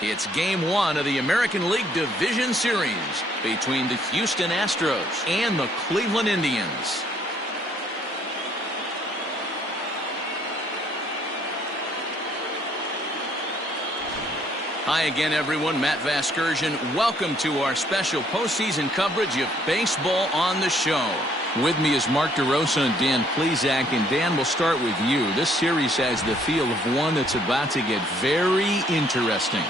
It's game one of the American League Division Series between the Houston Astros and the Cleveland Indians. Hi again, everyone. Matt Vasgersian. Welcome to our special postseason coverage of baseball on the show. With me is Mark DeRosa and Dan Plesac. And Dan, we'll start with you. This series has the feel of one that's about to get very interesting.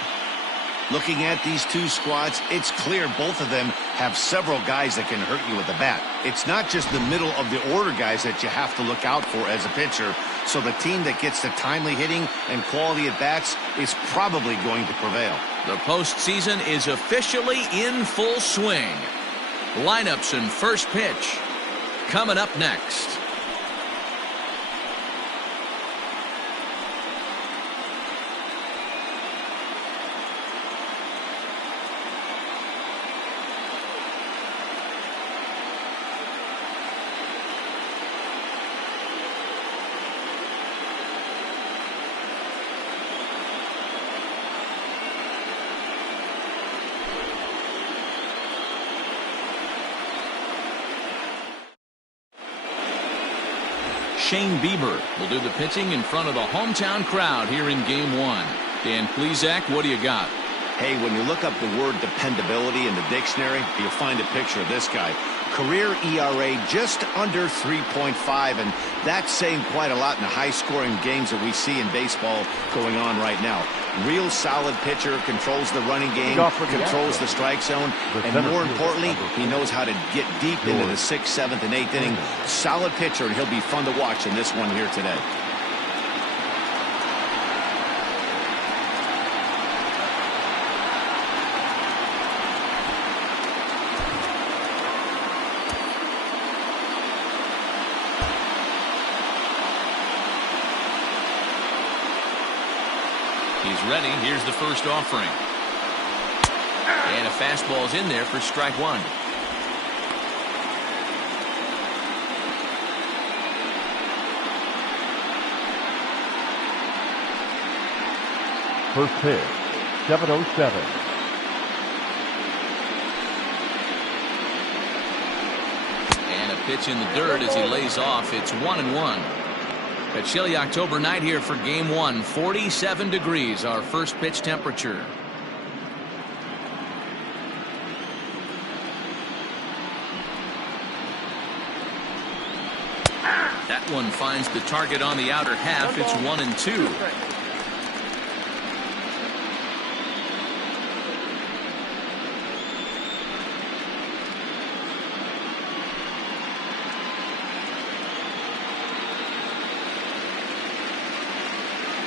Looking at these two squads, it's clear both of them have several guys that can hurt you with the bat. It's not just the middle of the order guys that you have to look out for as a pitcher. So the team that gets the timely hitting and quality at bats is probably going to prevail. The postseason is officially in full swing. Lineups and first pitch coming up next. Shane Bieber will do the pitching in front of the hometown crowd here in game one. Dan Plesac, what do you got? Hey, when you look up the word dependability in the dictionary, you'll find a picture of this guy. Career ERA just under 3.5, and that's saying quite a lot in the high-scoring games that we see in baseball going on right now. Real solid pitcher, controls the running game, controls the strike zone, and more importantly, he knows how to get deep into the 6th, 7th, and 8th inning. Solid pitcher, and he'll be fun to watch in this one here today. He's ready. Here's the first offering. And a fastball's in there for strike one. First pitch, 7:07. And a pitch in the dirt as he lays off. It's 1-1. A chilly October night here for game one. 47 degrees, our first pitch temperature. That one finds the target on the outer half. It's 1-2.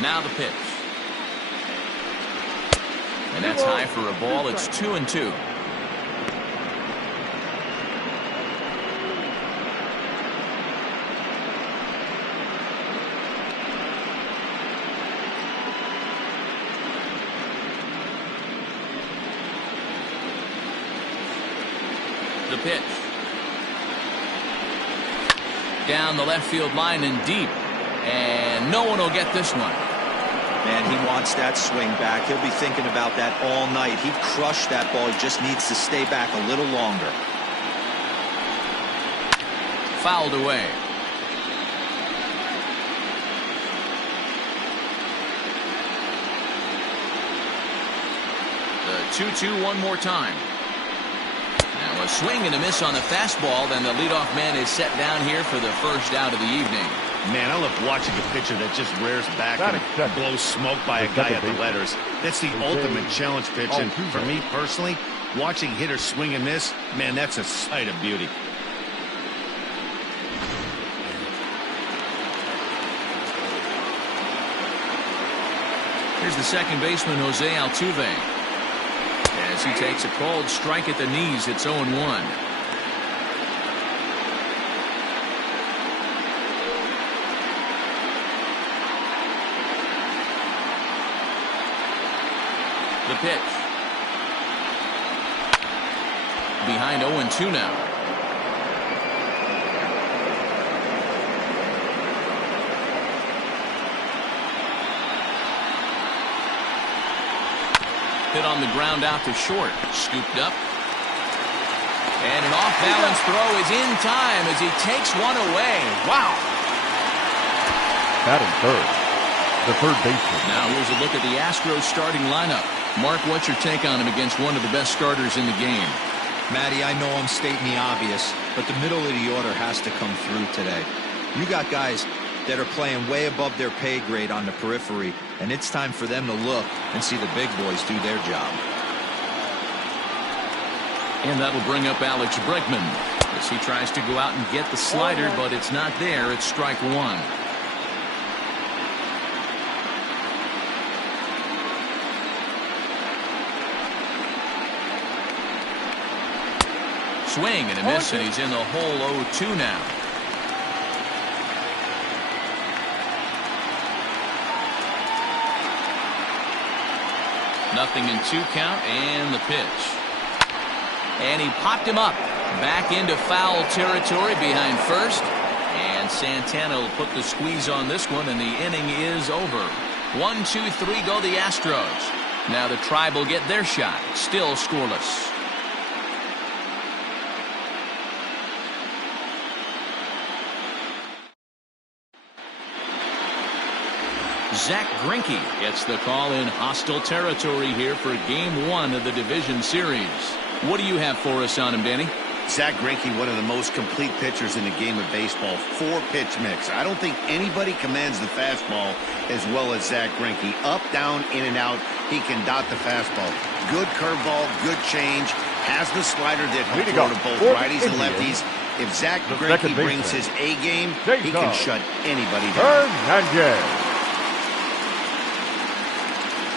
Now the pitch. And that's high for a ball. It's 2-2. The pitch. Down the left field line and deep. And no one will get this one. Man, he wants that swing back. He'll be thinking about that all night. He crushed that ball. He just needs to stay back a little longer. Fouled away. The 2-2 one more time. Now a swing and a miss on the fastball. Then the leadoff man is set down here for the first out of the evening. Man, I love watching a pitcher that just rears back and blows smoke by a guy at the letters. That's the ultimate challenge pitch. And for me personally, watching hitters swing and miss, man, that's a sight of beauty. Here's the second baseman, Jose Altuve. As he takes a cold strike at the knees, it's 0-1. The pitch. Behind 0-2 now. Hit on the ground out to short. Scooped up. And an off-balance throw is in time as he takes one away. Wow. Batting third, the third baseman. Now here's a look at the Astros starting lineup. Mark, what's your take on him against one of the best starters in the game? Matty, I know I'm stating the obvious, but the middle of the order has to come through today. You got guys that are playing way above their pay grade on the periphery, and it's time for them to look and see the big boys do their job. And that'll bring up Alex Bregman as he tries to go out and get the slider, but it's not there. It's strike one. Swing and a miss, and he's in the hole 0-2 now. Nothing in 2 count, and the pitch. And he popped him up. Back into foul territory behind first. And Santana will put the squeeze on this one, and the inning is over. 1, 2, 3 go the Astros. Now the Tribe will get their shot. Still scoreless. Zach Greinke gets the call in hostile territory here for Game 1 of the Division Series. What do you have for us on him, Danny? Zach Greinke, one of the most complete pitchers in the game of baseball. 4-pitch mix. I don't think anybody commands the fastball as well as Zach Greinke. Up, down, in and out. He can dot the fastball. Good curveball, good change. Has the slider that he'll throw to both righties and lefties. If Zach Greinke brings his A game, he can shut anybody down.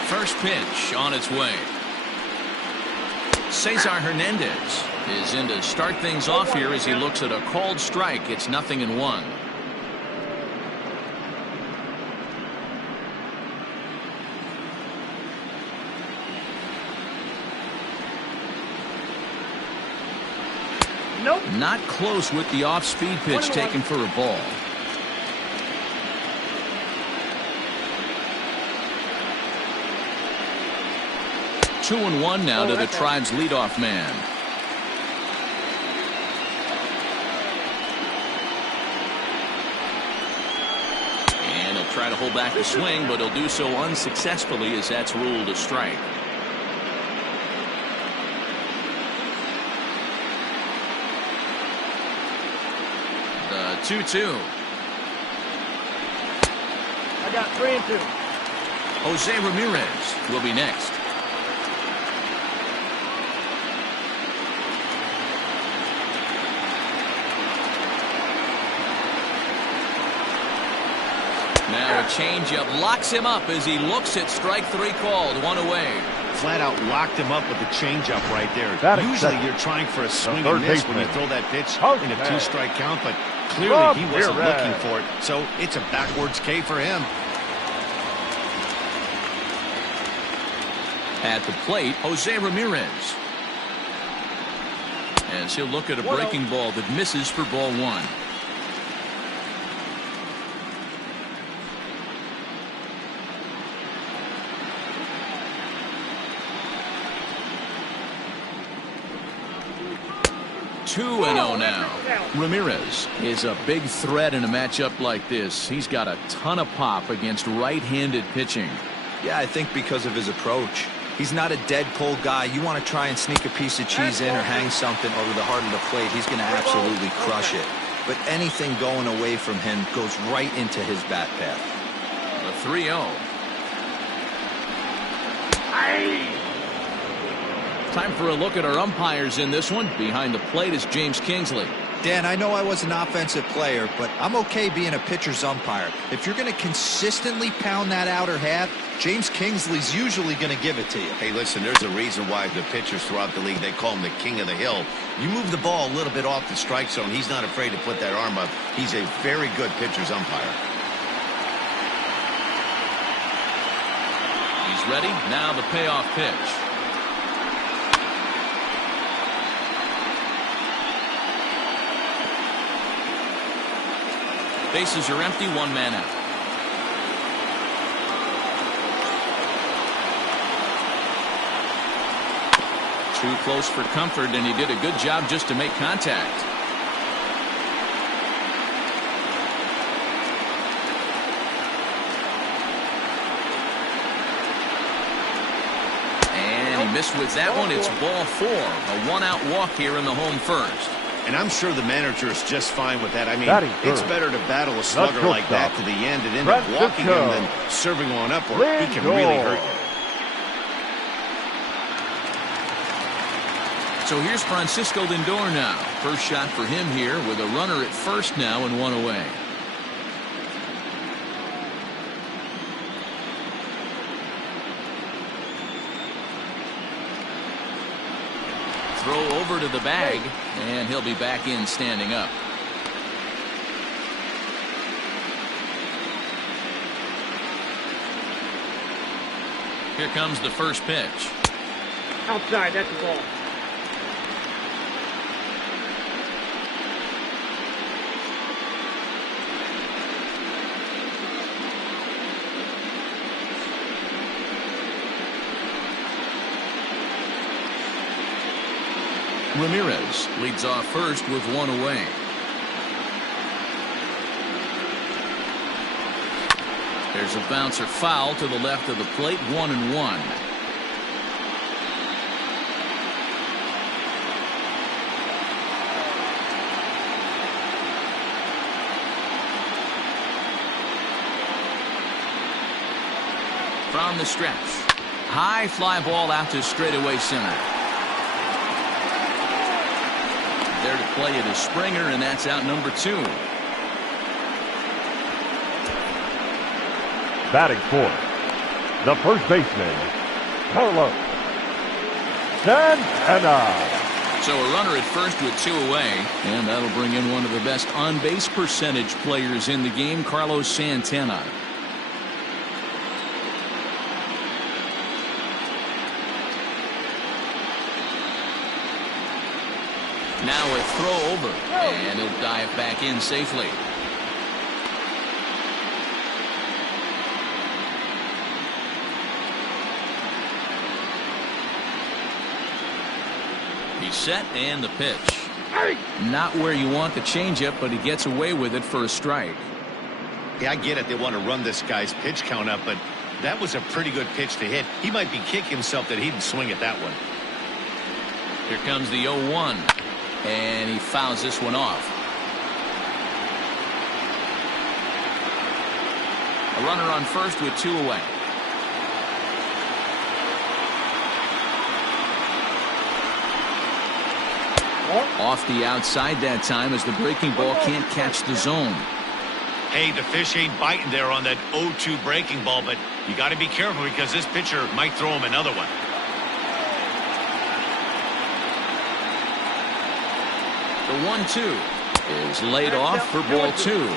First pitch on its way. Cesar Hernandez is in to start things off here as he looks at a called strike. It's 0-1. Nope. Not close with the off-speed pitch taken for a ball. Two and one now to the Tribe's leadoff man. And he'll try to hold back the swing, but he'll do so unsuccessfully as that's ruled a strike. The 2-2. I got 3 and 2. Jose Ramirez will be next. Now a changeup locks him up as he looks at strike 3 called. 1 away. Flat out locked him up with the changeup right there. Usually you're trying for a swing and miss when you throw that pitch in a 2-strike count, but clearly he wasn't looking for it, so it's a backwards K for him. At the plate, Jose Ramirez. As he'll look at a breaking ball that misses for ball 1. Two and 0 now. Ramirez is a big threat in a matchup like this. He's got a ton of pop against right-handed pitching. Yeah, I think because of his approach. He's not a dead pull guy. You want to try and sneak a piece of cheese in or hang something over the heart of the plate, he's going to absolutely crush it. But anything going away from him goes right into his bat path. The 3-0. Time for a look at our umpires in this one. Behind the plate is James Kingsley. Dan, I know I was an offensive player, but I'm okay being a pitcher's umpire. If you're going to consistently pound that outer half, James Kingsley's usually going to give it to you. Hey, listen, there's a reason why the pitchers throughout the league, they call him the king of the hill. You move the ball a little bit off the strike zone, he's not afraid to put that arm up. He's a very good pitcher's umpire. He's ready. Now the payoff pitch. Bases are empty, 1 man out. Too close for comfort, and he did a good job just to make contact. And he missed with that one. It's ball 4. A one-out walk here in the home first. And I'm sure the manager is just fine with that. I mean, it's better to battle a slugger Not like that to the end and end up walking him than serving one up, or he can really hurt you. So here's Francisco Lindor now. First shot for him here with a runner at first now and one away. Throw over to the bag, and he'll be back in standing up. Here comes the first pitch. Outside, that's the ball. Ramirez leads off first with one away. There's a bouncer foul to the left of the plate, 1-1. From the stretch, high fly ball out to straightaway center. There to play it is Springer, and that's out number 2. Batting fourth, the first baseman, Carlos Santana. So a runner at first with 2 away, and that'll bring in one of the best on-base percentage players in the game, Carlos Santana. Now a throw over, and he'll dive back in safely. He's set, and the pitch. Not where you want the changeup, but he gets away with it for a strike. Yeah, I get it. They want to run this guy's pitch count up, but that was a pretty good pitch to hit. He might be kicking himself that he didn't swing at that one. Here comes the 0-1. And he fouls this one off. A runner on first with 2 away. Off the outside that time as the breaking ball can't catch the zone. Hey, the fish ain't biting there on that 0-2 breaking ball, but you got to be careful because this pitcher might throw him another one. The 1-2 is laid off for ball 2.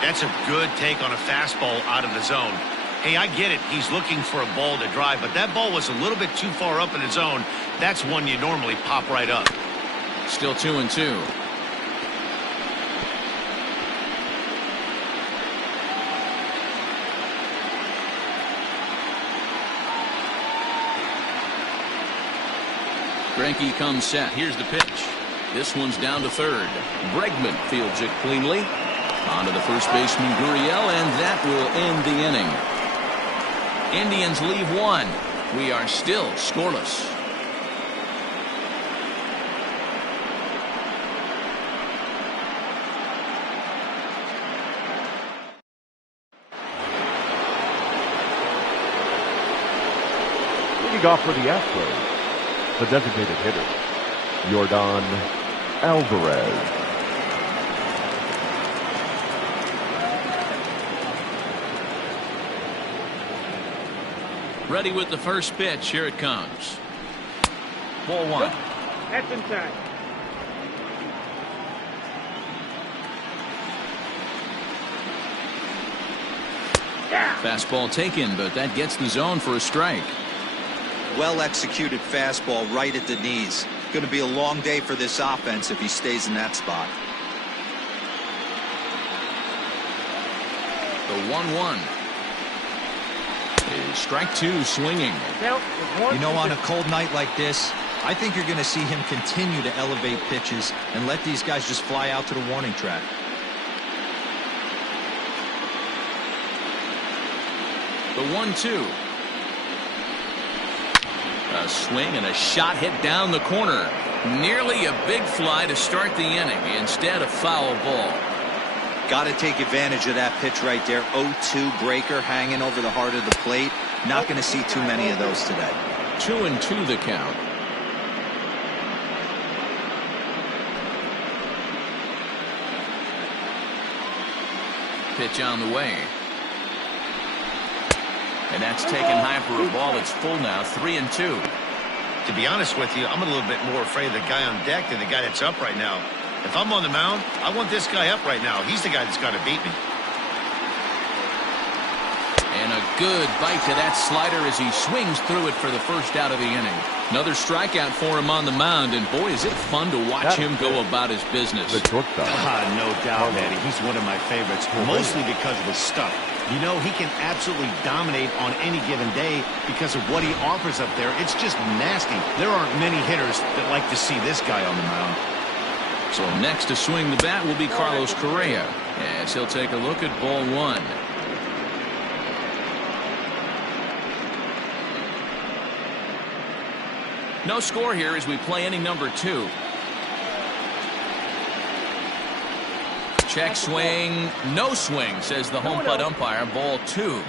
That's a good take on a fastball out of the zone. Hey, I get it. He's looking for a ball to drive, but that ball was a little bit too far up in the zone. That's one you normally pop right up. Still 2-2. Greinke comes set. Here's the pitch. This one's down to third. Bregman fields it cleanly. On to the first baseman, Gurriel, and that will end the inning. Indians leave 1. We are still scoreless. Leading off for the Astros, the designated hitter, Yordan Alvarez. Ready with the first pitch. Here it comes. Ball 1. That's inside. Fastball taken, but that gets the zone for a strike. Well executed fastball right at the knees. Going to be a long day for this offense if he stays in that spot. The 1-1 is strike 2 swinging. You know, on a cold night like this, I think you're going to see him continue to elevate pitches and let these guys just fly out to the warning track. The 1-2. A swing and a shot hit down the corner. Nearly a big fly to start the inning. Instead, a foul ball. Got to take advantage of that pitch right there. 0-2 breaker hanging over the heart of the plate. Not going to see too many of those today. 2-2 the count. Pitch on the way. And that's taken high for a ball. It's full now, 3-2. To be honest with you, I'm a little bit more afraid of the guy on deck than the guy that's up right now. If I'm on the mound, I want this guy up right now. He's the guy that's got to beat me. And a good bite to that slider as he swings through it for the first out of the inning. Another strikeout for him on the mound, and boy, is it fun to watch him go about his business. The shortstop. No doubt, Manny. He's one of my favorites, mostly because of his stuff. You know, he can absolutely dominate on any given day because of what he offers up there. It's just nasty. There aren't many hitters that like to see this guy on the mound. So next to swing the bat will be Carlos Correa, as he'll take a look at ball one. No score here as we play inning number 2. Check swing, no swing, says the home plate umpire. Ball 2.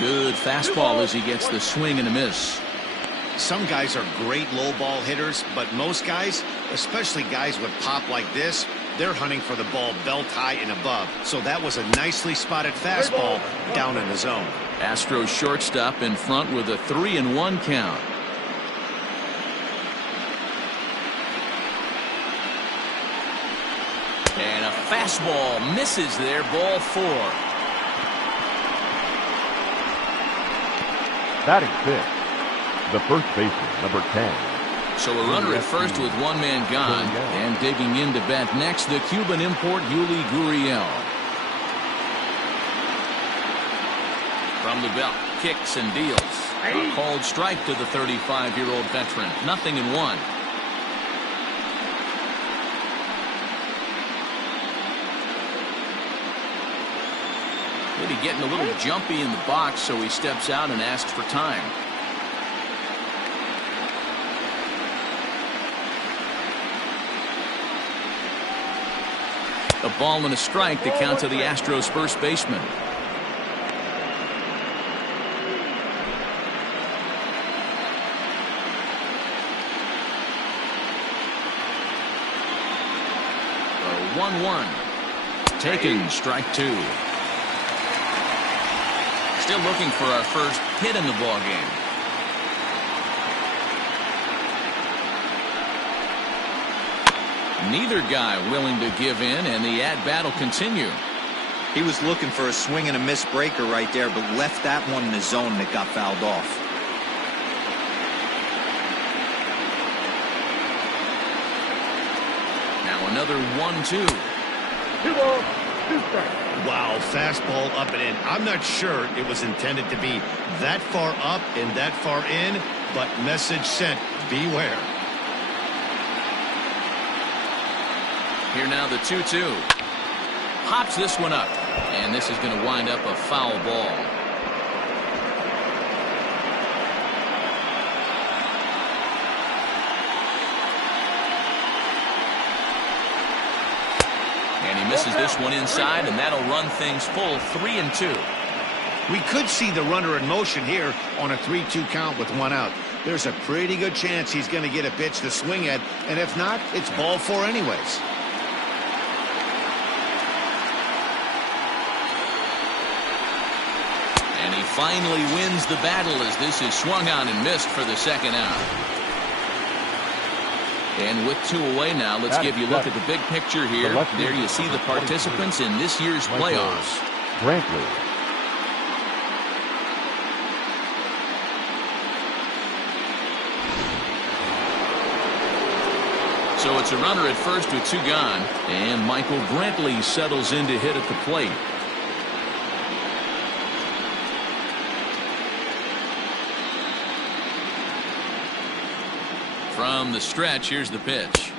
Good fastball as he gets the swing and a miss. Some guys are great low ball hitters, but most guys, especially guys with pop like this, they're hunting for the ball belt high and above. So that was a nicely spotted fastball down in the zone. Astros shortstop in front with a 3-1 count. And a fastball misses there. Ball 4. Batting fifth, the first baseman, number 10. So a runner at first with one man gone, and digging in to bat next, the Cuban import Yuli Gurriel. From the belt, kicks and deals. A called strike to the 35-year-old veteran. 0-1. Really getting a little jumpy in the box, so he steps out and asks for time. A ball and a strike to count to the Astros first baseman. A 1-1. Taken, strike 2. Still looking for our first hit in the ball game. Neither guy willing to give in, and the at-bat will continue. He was looking for a swing and a miss breaker right there, but left that one in the zone that got fouled off. Now another 1-2. 2-0. Wow, fastball up and in. I'm not sure it was intended to be that far up and that far in, but message sent, beware. Here now the 2-2. Pops this one up, and this is going to wind up a foul ball. And he misses this one inside, and that'll run things full. 3-2. We could see the runner in motion here on a 3-2 count with one out. There's a pretty good chance he's going to get a pitch to swing at, and if not, it's ball 4 anyways. And he finally wins the battle as this is swung on and missed for the second out. And with 2 away now, let's give you a look at the big picture here. There you see the participants in this year's playoffs. Brantley. So it's a runner at first with 2 gone, and Michael Brantley settles in to hit at the plate. From the stretch, here's the pitch.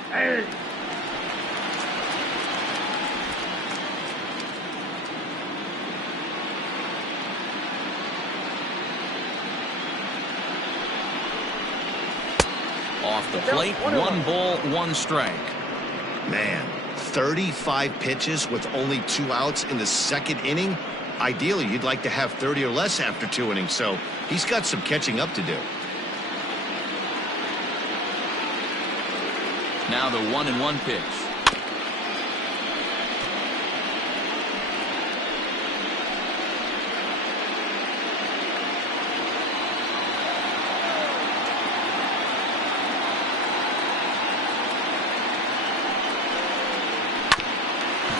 Off the plate, 1 ball, 1 strike. Man, 35 pitches with only 2 outs in the second inning. Ideally, you'd like to have 30 or less after 2 innings, so he's got some catching up to do. Now the 1-1 pitch.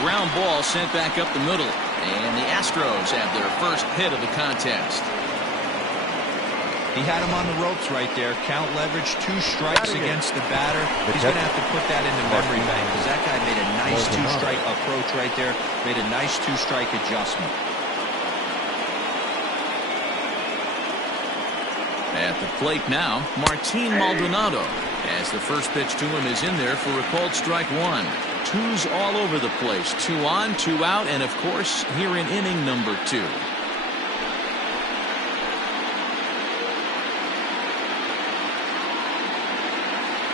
Ground ball sent back up the middle, and the Astros have their first hit of the contest. He had him on the ropes right there. Count leverage, 2 strikes against the batter. He's going to have to put that into memory bank because that guy made a nice 2-strike approach right there. Made a nice 2-strike adjustment. At the plate now, Martin Maldonado, as the first pitch to him is in there for a called strike 1. 2's all over the place. 2 on, 2 out, and of course, here in inning number 2.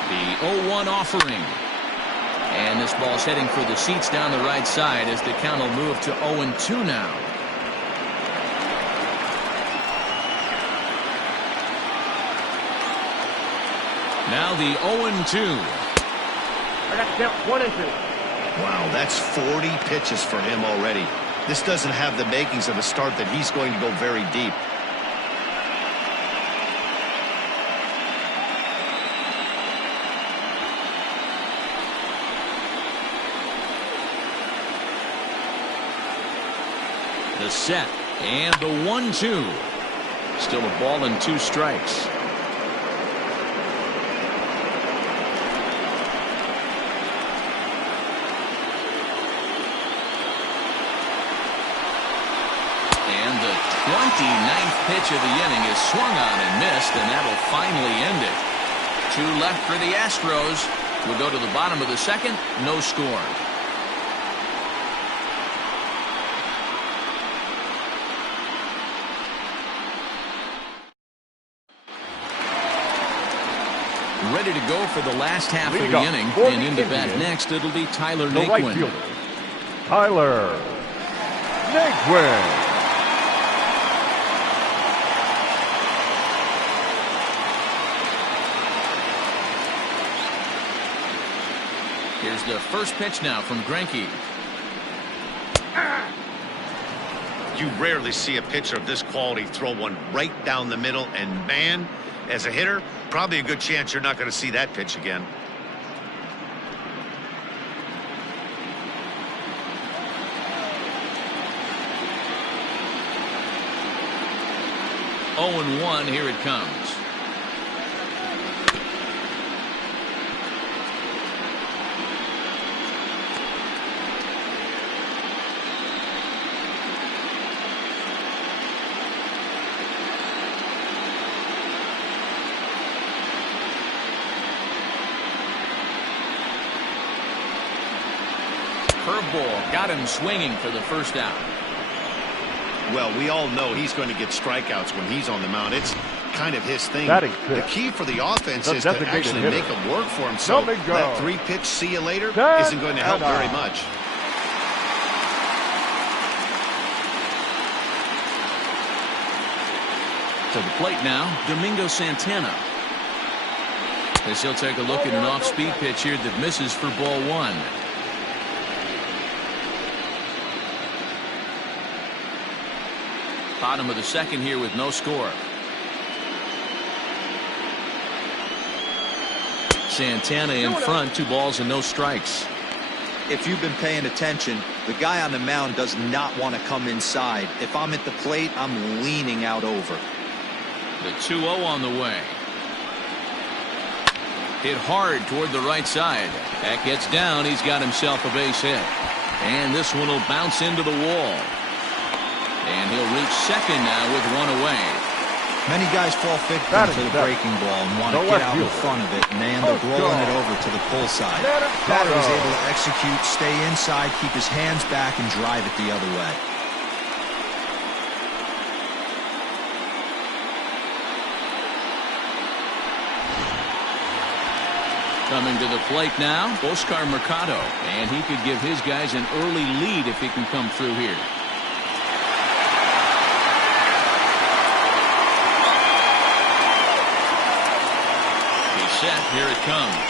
The 0-1 offering. And this ball's heading for the seats down the right side as the count will move to 0-2 now. Now the 0-2. I got count 1 and 2. Wow, that's 40 pitches for him already. This doesn't have the makings of a start that he's going to go very deep. The set and the 1-2. Still a ball and 2 strikes. And the 29th pitch of the inning is swung on and missed, and that'll finally end it. 2 left for the Astros. We'll go to the bottom of the second. No score. Ready to go for the last half of the inning, and into bat next it'll be Tyler The right Naquin. fielder, Tyler Naquin. Here's the first pitch now from Greinke. You rarely see a pitcher of this quality throw one right down the middle, and man, as a hitter, probably a good chance you're not going to see that pitch again. Oh and 1, here it comes. Curveball got him swinging for the first out. Well, we all know he's going to get strikeouts when he's on the mound. It's kind of his thing. The key for the offense is to actually make him work for him. So that 3-pitch see you later isn't going to help very much. To the plate now, Domingo Santana. As he'll take a look at an off-speed pitch here that misses for ball 1. Bottom of the second here with no score. Santana in front, 2 balls and no strikes. If you've been paying attention, the guy on the mound does not want to come inside. If I'm at the plate, I'm leaning out over. The 2-0 on the way. Hit hard toward the right side. That gets down. He's got himself a base hit. And this one will bounce into the wall. And he'll reach second now with 1 away. Many guys fall victim to the breaking ball and want to get out in front of it, and they end up rolling it over to the pull side. Batter was able to execute, stay inside, keep his hands back, and drive it the other way. Coming to the plate now, Oscar Mercado, and he could give his guys an early lead if he can come through here. He's set. Here it comes.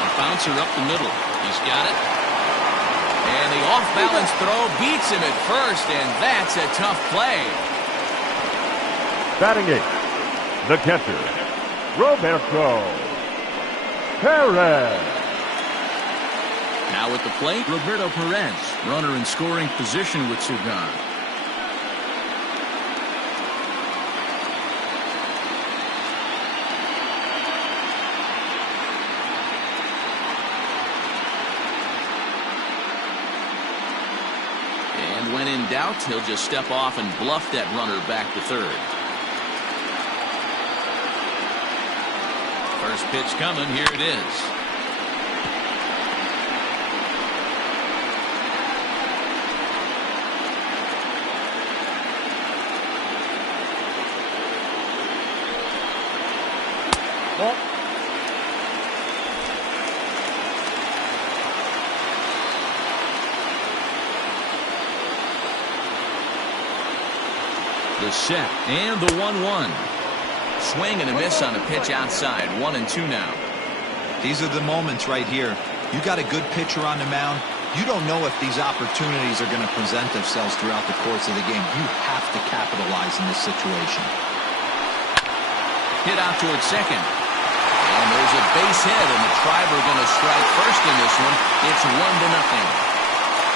A bouncer up the middle. He's got it. And the off-balance throw beats him at first, and that's a tough play. Batting eighth, the catcher, Roberto Perez. Now at the plate, Roberto Perez, runner in scoring position with two gone. And when in doubt, he'll just step off and bluff that runner back to third. First pitch coming. Here it is. The set and the 1-1. Swing and a miss on a pitch outside. 1-2 now. These are the moments right here. You got a good pitcher on the mound. You don't know if these opportunities are going to present themselves throughout the course of the game. You have to capitalize in this situation. Hit out towards second. And there's a base hit, and the Tribe are going to strike first in this one. It's 1-0.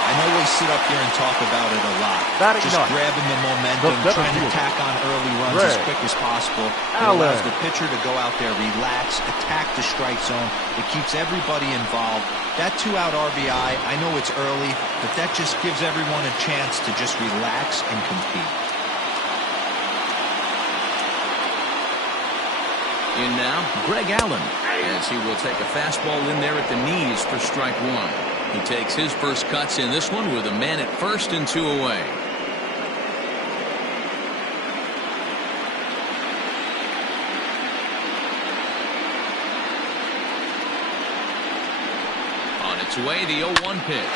I know we sit up here and talk about it a lot. Just grabbing the momentum, trying to tack on early runs as quick as possible. It allows the pitcher to go out there, relax, attack the strike zone. It keeps everybody involved. That 2-out RBI, I know it's early, but that just gives everyone a chance to just relax and compete. In now, Greg Allen, as he will take a fastball in there at the knees for strike one. He takes his first cuts in this one with a man at first and 2 away. On its way, the 0-1 pitch.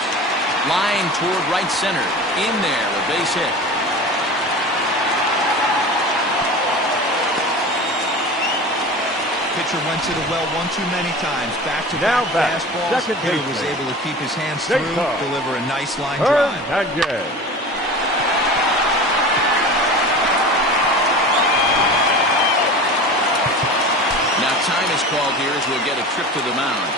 Line toward right center. In there, a base hit. Pitcher went to the well one too many times. Back-to-back fastballs. Hitter was able to keep his hands through, deliver a nice line drive. Now time is called here as we'll get a trip to the mound.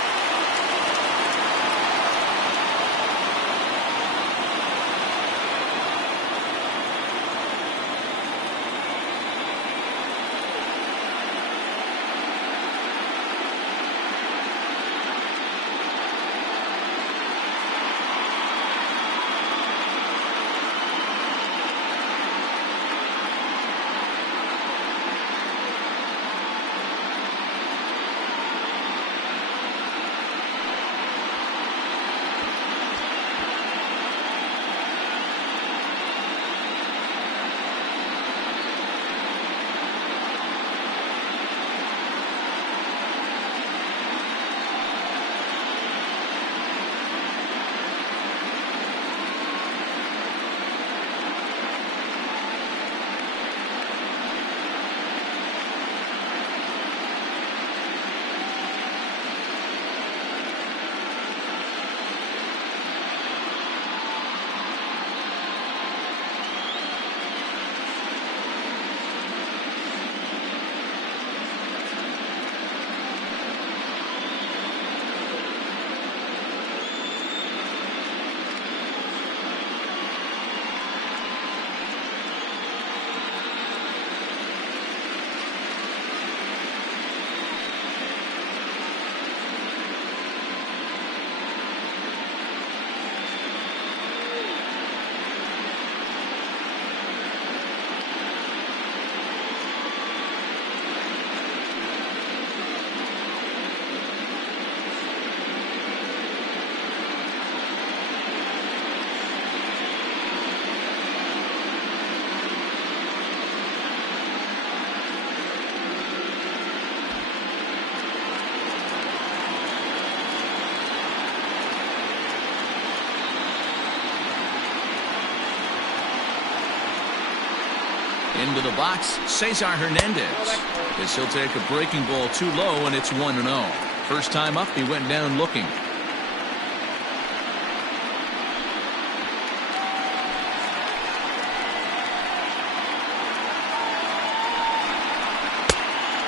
Into the box, Cesar Hernandez. As he'll take a breaking ball too low, and it's 1-0. First time up, he went down looking.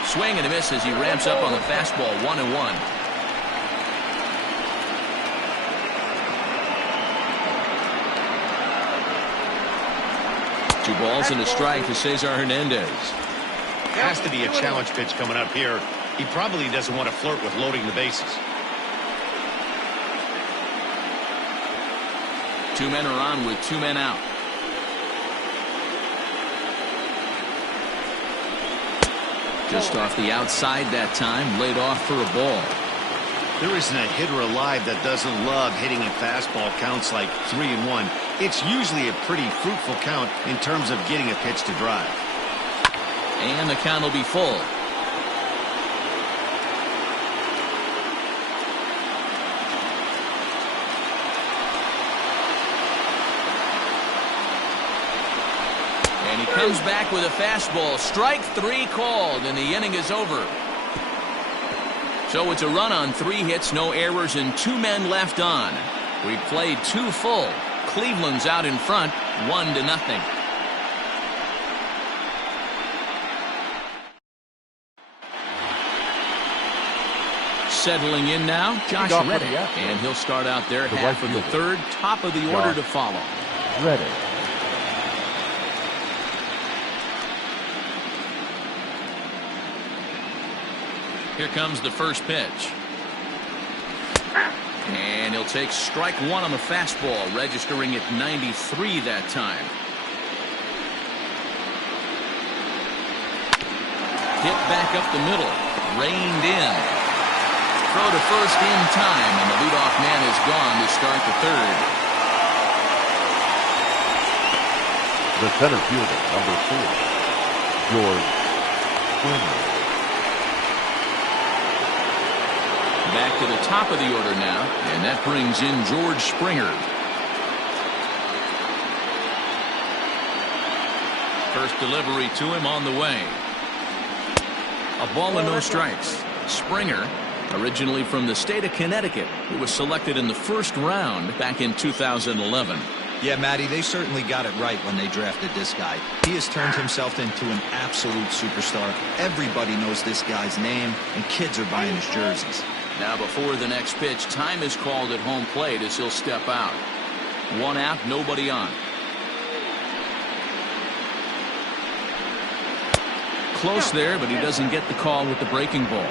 Swing and a miss as he ramps up on the fastball. 1-1. Two balls and a strike to Cesar Hernandez. Has to be a challenge pitch coming up here. He probably doesn't want to flirt with loading the bases. Two men are on with two men out. Just off the outside that time, laid off for a ball. There isn't a hitter alive that doesn't love hitting a fastball counts like 3-1. It's usually a pretty fruitful count in terms of getting a pitch to drive. And the count will be full. And he comes back with a fastball. Strike three called, and the inning is over. So it's a run on 3 hits, no errors, and 2 men left on. We played 2 full. Cleveland's out in front, 1-0. Settling in now, Josh Reddick, and he'll start out there half of the third, top of the order to follow. Reddick. Here comes the first pitch. And he'll take strike one on the fastball, registering at 93 that time. Hit back up the middle, reined in. Throw to first in time, and the leadoff man is gone to start the third. The center fielder, number 4, George Springer. Back to the top of the order now, and that brings in George Springer. First delivery to him on the way. A ball and no strikes. Springer, originally from the state of Connecticut, he was selected in the first round back in 2011. Yeah, Matty, they certainly got it right when they drafted this guy. He has turned himself into an absolute superstar. Everybody knows this guy's name, and kids are buying his jerseys. Now before the next pitch, time is called at home plate as he'll step out. 1 out, nobody on. Close there, but he doesn't get the call with the breaking ball.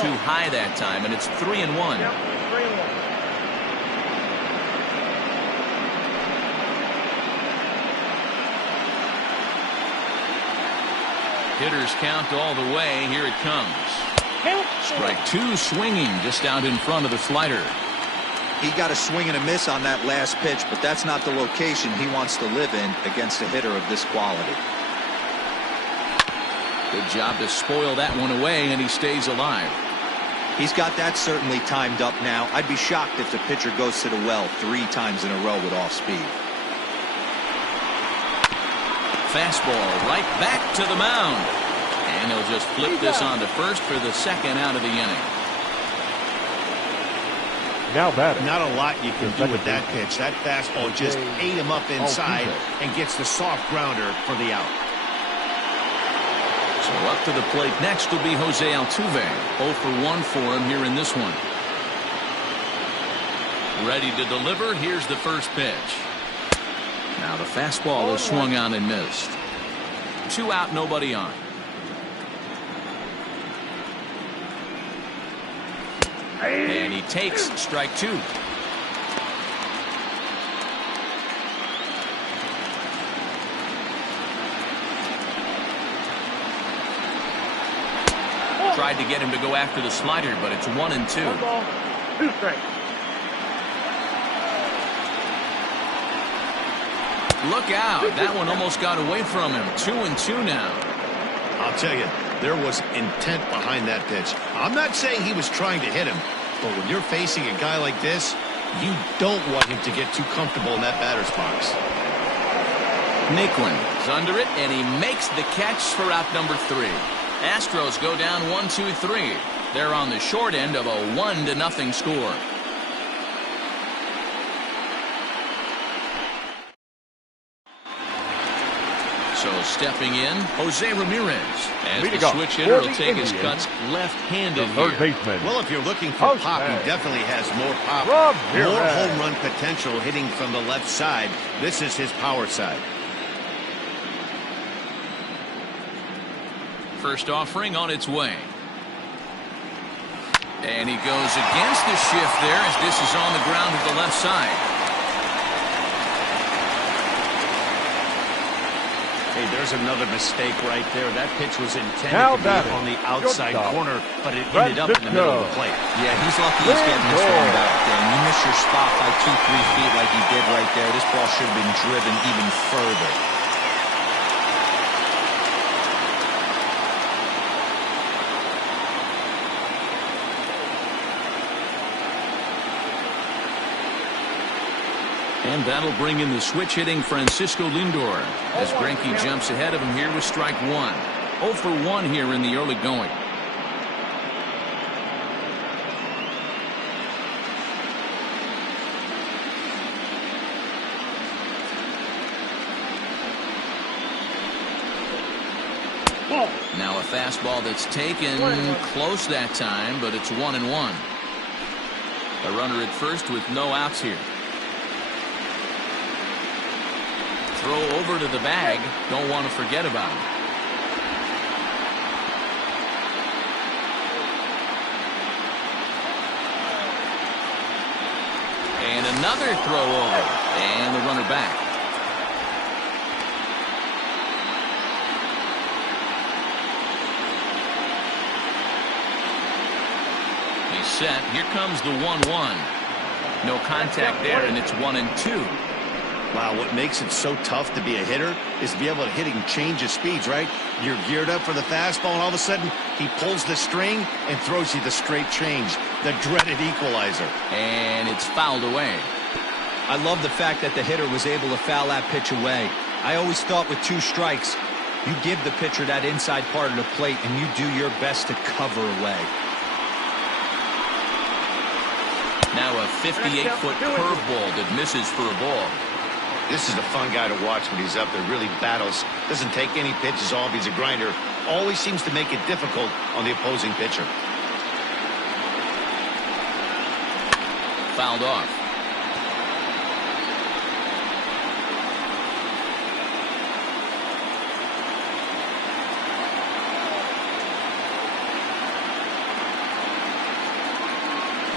Too high that time, and it's 3-1. Hitters count all the way. Here it comes. Strike 2, swinging just out in front of the slider. He got a swing and a miss on that last pitch, but that's not the location he wants to live in against a hitter of this quality. Good job to spoil that one away, and he stays alive. He's got that certainly timed up now. I'd be shocked if the pitcher goes to the well 3 times in a row with off speed. Fastball right back to the mound. And he'll just flip this on to first for the second out of the inning. Now batting. Not a lot you can do with that pitch. That fastball just ate him up inside and gets the soft grounder for the out. So up to the plate next will be Jose Altuve. 0 for 1 for him here in this one. Ready to deliver. Here's the first pitch. Now the fastball is swung on and missed. 2 out, nobody on. And he takes strike 2. Tried to get him to go after the slider, but it's 1-2. 1 ball, 2 strikes. Look out. That one almost got away from him. 2-2 now. I'll tell you, there was intent behind that pitch. I'm not saying he was trying to hit him, but when you're facing a guy like this, You don't want him to get too comfortable in that batter's box. Naquin is under it, and he makes the catch for out number 3. Astros go down 1-2-3. They're on the short end of a 1-0 score. So stepping in, Jose Ramirez, as the switch hitter will take his cuts left-handed here. Third baseman. Well, if you're looking for pop, he definitely has more pop, more home run potential hitting from the left side. This is his power side. First offering on its way. And he goes against the shift there as this is on the ground to the left side. Hey, there's another mistake right there. That pitch was intended to be on the outside corner, but it ended up in the middle of the plate. Yeah, he's lucky he's getting this one back there. You miss your spot by 2-3 feet like he did right there. This ball should have been driven even further. And that'll bring in the switch-hitting Francisco Lindor as Greinke jumps ahead of him here with strike 1. 0 for 1 here in the early going. Now a fastball that's taken close that time, but it's 1-1. A runner at first with no outs here. Throw over to the bag. Don't want to forget about him. And another throw over. And the runner back. He's set. Here comes the 1-1. No contact there, and it's 1-2. Wow, what makes it so tough to be a hitter is to be able to hit and change his speeds, right? You're geared up for the fastball, and all of a sudden, he pulls the string and throws you the straight change, the dreaded equalizer. And it's fouled away. I love the fact that the hitter was able to foul that pitch away. I always thought with 2 strikes, you give the pitcher that inside part of the plate, and you do your best to cover away. Now a 58-foot curveball that misses for a ball. This is a fun guy to watch when he's up there. Really battles. Doesn't take any pitches off. He's a grinder. Always seems to make it difficult on the opposing pitcher. Fouled off.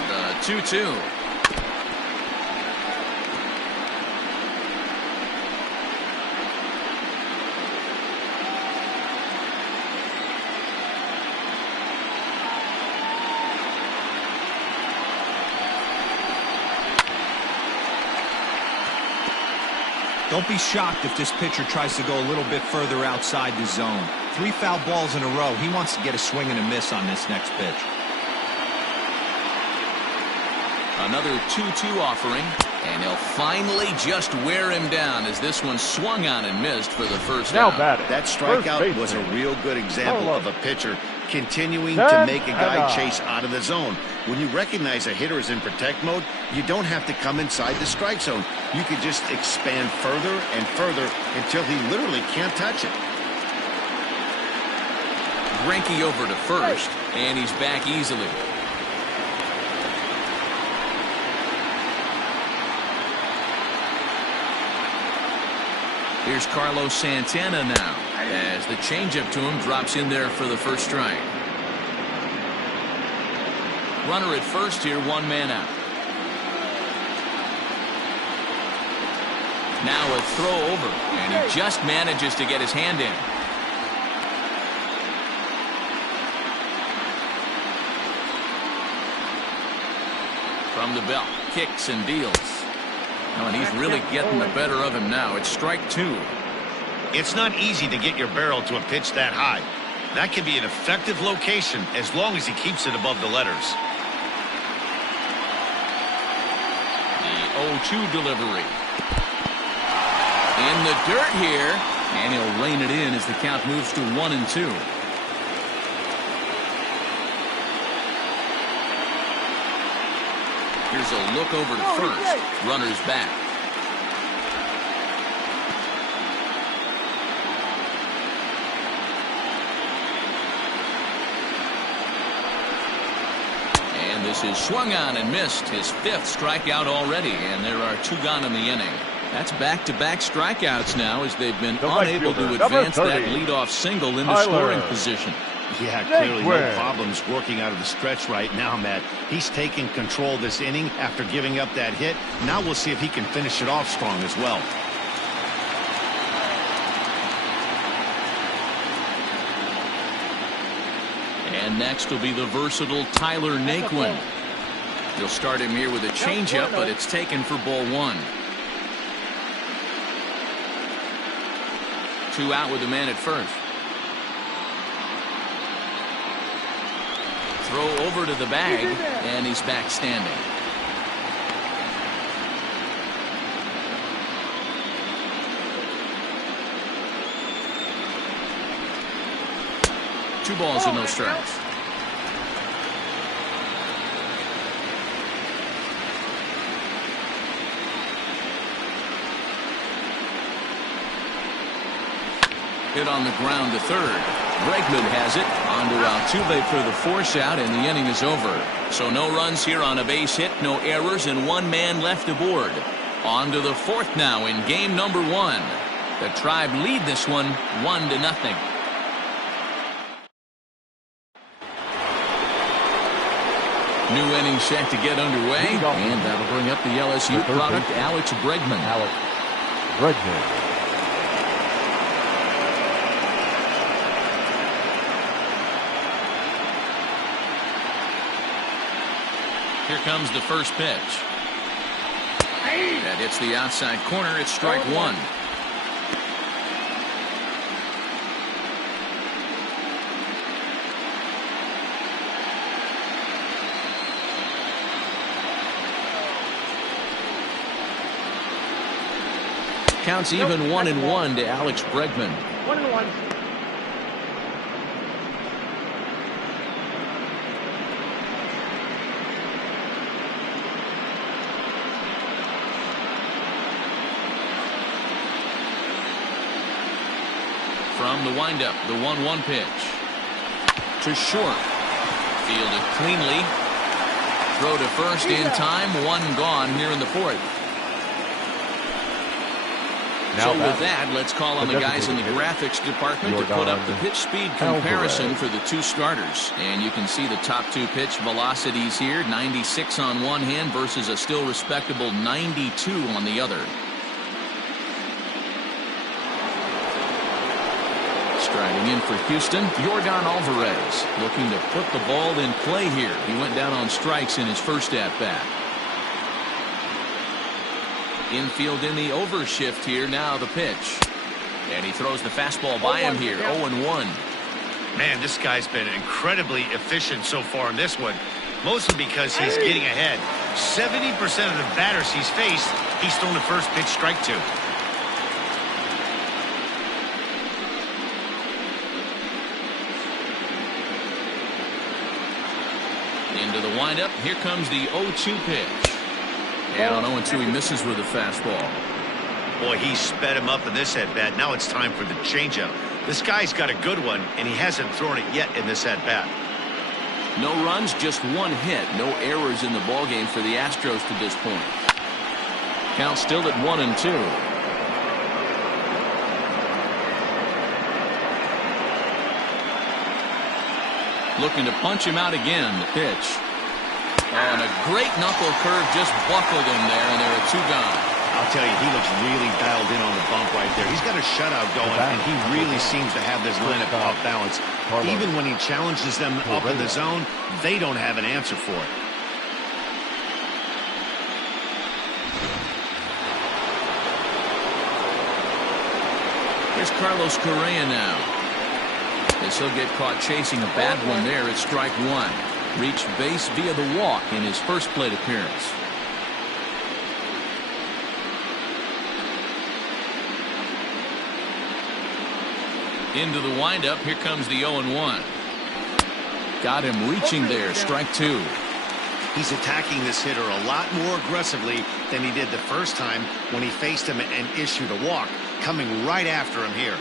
The 2-2. Don't be shocked if this pitcher tries to go a little bit further outside the zone. 3 foul balls in a row. He wants to get a swing and a miss on this next pitch. Another 2-2 offering, and he'll finally just wear him down as this one swung on and missed for the first out. That strikeout was a real good example of a pitcher continuing to make a guy chase out of the zone. When you recognize a hitter is in protect mode, you don't have to come inside the strike zone. You can just expand further and further until he literally can't touch it. Greinke over to first, and he's back easily. Here's Carlos Santana now, as the changeup to him drops in there for the first strike. Runner at first here, 1 man out. Now a throw over, and he just manages to get his hand in. From the belt, kicks and deals. Oh, and he's really getting the better of him now. It's strike 2. It's not easy to get your barrel to a pitch that high. That can be an effective location as long as he keeps it above the letters. 0-2 delivery. In the dirt here, and he'll rein it in as the count moves to 1-2. Here's a look over to first. Runner's back. And this is swung on and missed. His 5th strikeout already, and there are 2 gone in the inning. That's back-to-back strikeouts now as they've been unable to advance that leadoff single into scoring position. Yeah, clearly no problems working out of the stretch right now, Matt. He's taking control this inning after giving up that hit. Now we'll see if he can finish it off strong as well. And next will be the versatile Tyler Naquin. He'll start him here with a changeup, but it's taken for ball 1. 2 out with a man at first. Throw over to the bag, and he's back standing. Two balls and no strikes. Hit on the ground to third. Bregman has it. On to Altuve for the force out, and the inning is over. So no runs here on a base hit, no errors, and 1 man left aboard. On to the 4th now in game number 1. The Tribe lead this one 1-0. New inning set to get underway, and that'll bring up the LSU product, Alex Bregman. Here comes the first pitch. That hits the outside corner. It's strike 1. Counts even 1-1 to Alex Bregman. 1-1. From the windup, the 1-1 pitch. To short. Fielded cleanly. Throw to first in time. 1 gone here in the 4th. So with that, let's call on the guys in the graphics department to put up the pitch speed comparison for the 2 starters. And you can see the top 2 pitch velocities here. 96 on one hand versus a still respectable 92 on the other. Striding in for Houston, Yordan Alvarez, looking to put the ball in play here. He went down on strikes in his first at-bat. Infield in the overshift here, now the pitch. And he throws the fastball by him here, 0-1. Man, this guy's been incredibly efficient so far in this one, mostly because he's getting ahead. 70% of the batters he's faced, he's thrown the first pitch strike to. Into the windup. Here comes the 0-2 pitch. And on 0-2, he misses with a fastball. Boy, he sped him up in this at-bat. Now it's time for the changeup. This guy's got a good one, and he hasn't thrown it yet in this at-bat. No runs, just 1 hit. No errors in the ballgame for the Astros to this point. Count still at 1-2. Looking to punch him out again. The pitch. Oh, and a great knuckle curve just buckled him there, and there are 2 gone. I'll tell you, he looks really dialed in on the bump right there. He's got a shutout going, and he really seems to have this lineup off balance. Even when he challenges them up in the zone, they don't have an answer for it. Here's Carlos Correa now. As he'll get caught chasing a bad one there at strike 1. Reached base via the walk in his first plate appearance. Into the windup. Here comes the 0-1. Got him reaching there. Strike two. He's attacking this hitter a lot more aggressively than he did the first time when he faced him and issued a walk. Coming right after him here.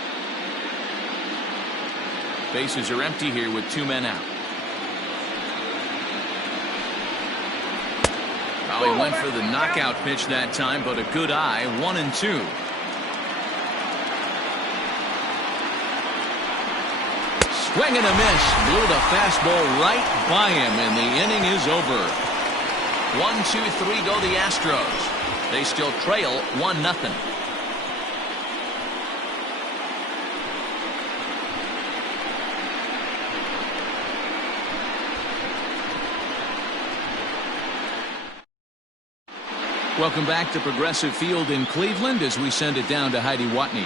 Bases are empty here with 2 men out. Well, he went for the knockout pitch that time, but a good eye. 1-2. Swing and a miss. Blew the fastball right by him, and the inning is over. 1-2-3 go the Astros. They still trail 1-0. Welcome back to Progressive Field in Cleveland as we send it down to Heidi Watney.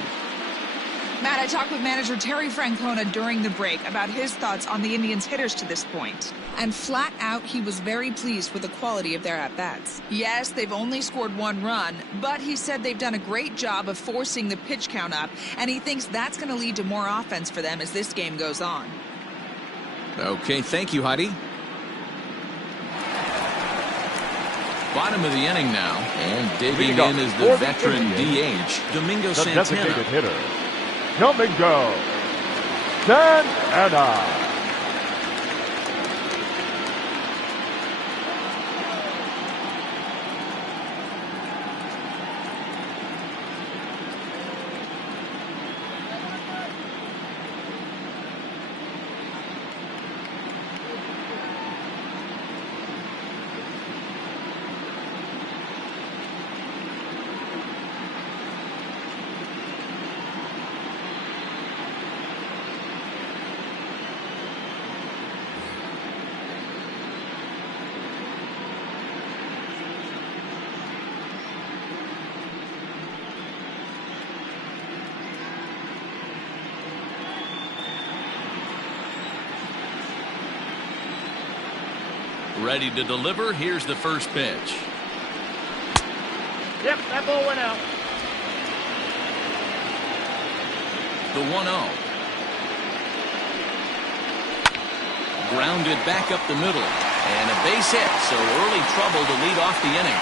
Matt, I talked with manager Terry Francona during the break about his thoughts on the Indians' hitters to this point. And flat out, he was very pleased with the quality of their at-bats. Yes, they've only scored 1 run, but he said they've done a great job of forcing the pitch count up, and he thinks that's going to lead to more offense for them as this game goes on. Okay, thank you, Heidi. Bottom of the inning now, and digging in is the veteran DH, Domingo Santana. Designated hitter, Domingo Santana. Ready to deliver. Here's the first pitch. Yep, that ball went out. The 1-0. Grounded back up the middle. And a base hit, so early trouble to lead off the inning.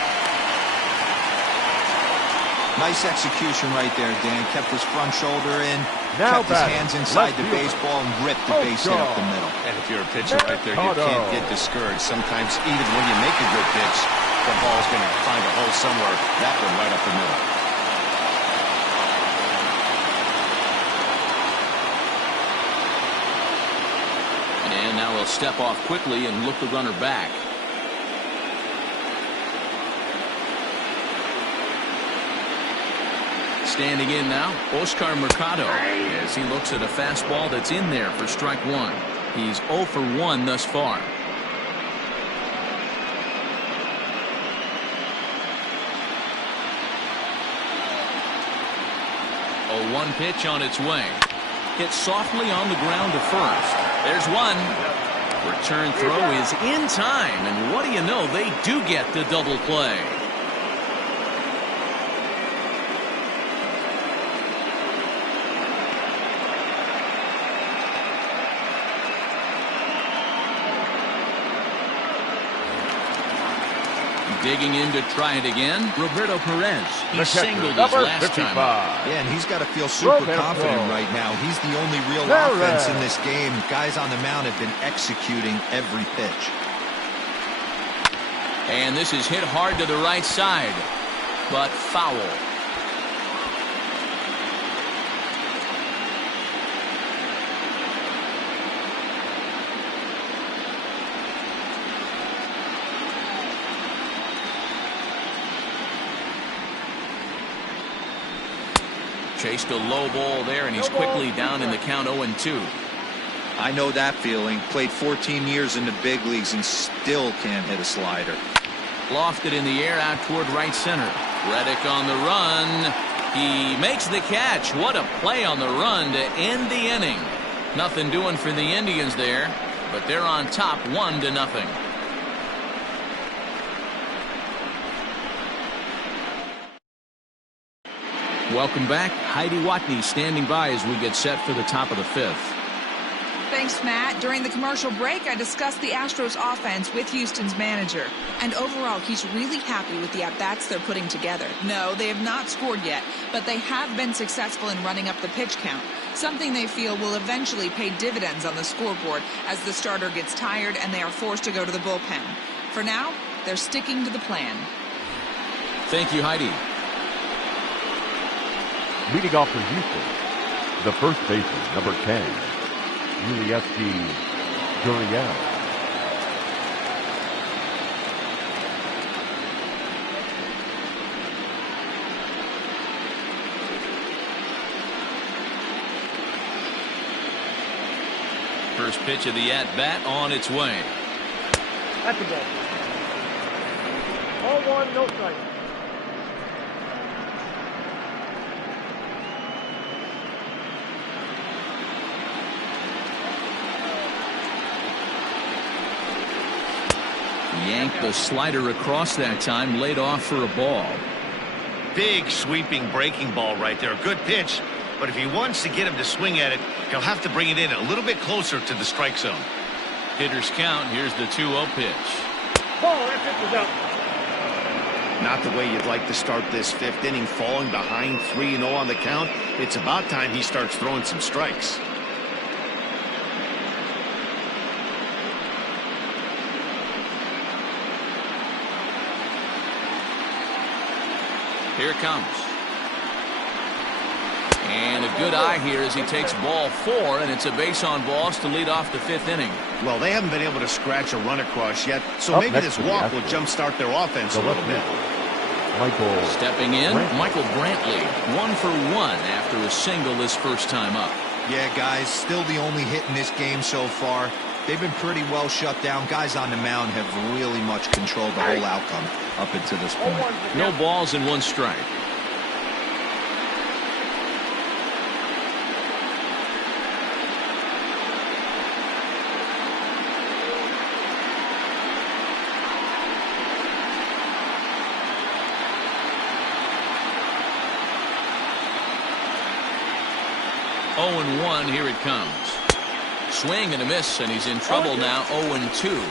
Nice execution right there, Dan. Kept his front shoulder in, Now kept his hands inside the baseball, and ripped the base hit up the middle. And if you're a pitcher right there, you can't get discouraged. Sometimes even when you make a good pitch, the ball's going to find a hole somewhere. That one right up the middle. And now he'll step off quickly and look the runner back. Standing in now, Oscar Mercado, as he looks at a fastball that's in there for strike one. He's 0 for 1 thus far. 0-1 pitch on its way. Hit softly on the ground to first. There's one. Return throw is in time, and what do you know, they do get the double play. Digging in to try it again, Roberto Perez. He singled his last time. Yeah, and he's got to feel super confident right now. He's the only real offense in this game. Guys on the mound have been executing every pitch. And this is hit hard to the right side, but foul. Chased a low ball there, and he's quickly down in the count 0-2. I know that feeling. Played 14 years in the big leagues and still can't hit a slider. Lofted in the air out toward right center. Reddick on the run. He makes the catch. What a play on the run to end the inning. Nothing doing for the Indians there, but they're on top 1-0. Welcome back. Heidi Watney standing by as we get set for the top of the fifth. Thanks, Matt. During the commercial break, I discussed the Astros offense with Houston's manager. And overall, he's really happy with the at-bats they're putting together. No, they have not scored yet, but they have been successful in running up the pitch count, something they feel will eventually pay dividends on the scoreboard as the starter gets tired and they are forced to go to the bullpen. For now, they're sticking to the plan. Thank you, Heidi. Leading off for Houston, the first baseman, number 10, E-J-Abreu06's. First pitch of the at-bat on its way. That's a ball. All one, no strike. Yanked the slider across that time, laid off for a ball. Big sweeping breaking ball right there. Good pitch, but if he wants to get him to swing at it, he'll have to bring it in a little bit closer to the strike zone. Hitters count. Here's the 2-0 pitch. Ball, that pitch was out. Not the way you'd like to start this fifth inning, falling behind 3-0 on the count. It's about time he starts throwing some strikes. Here it comes. And a good eye here as he takes ball 4, and it's a base on balls to lead off the fifth inning. Well, they haven't been able to scratch a run across yet, so Up maybe next this to the walk will Astros, jumpstart their offense a the little left bit. Michael Stepping in, Brantley. Michael Brantley, 1 for 1 after a single his first time up. Yeah, guys, still the only hit in this game so far. They've been pretty well shut down. Guys on the mound have really much controlled the whole outcome up until this point. No balls and 1 strike. Oh and 1, here it comes. Swing and a miss, and he's in trouble now. 0-2.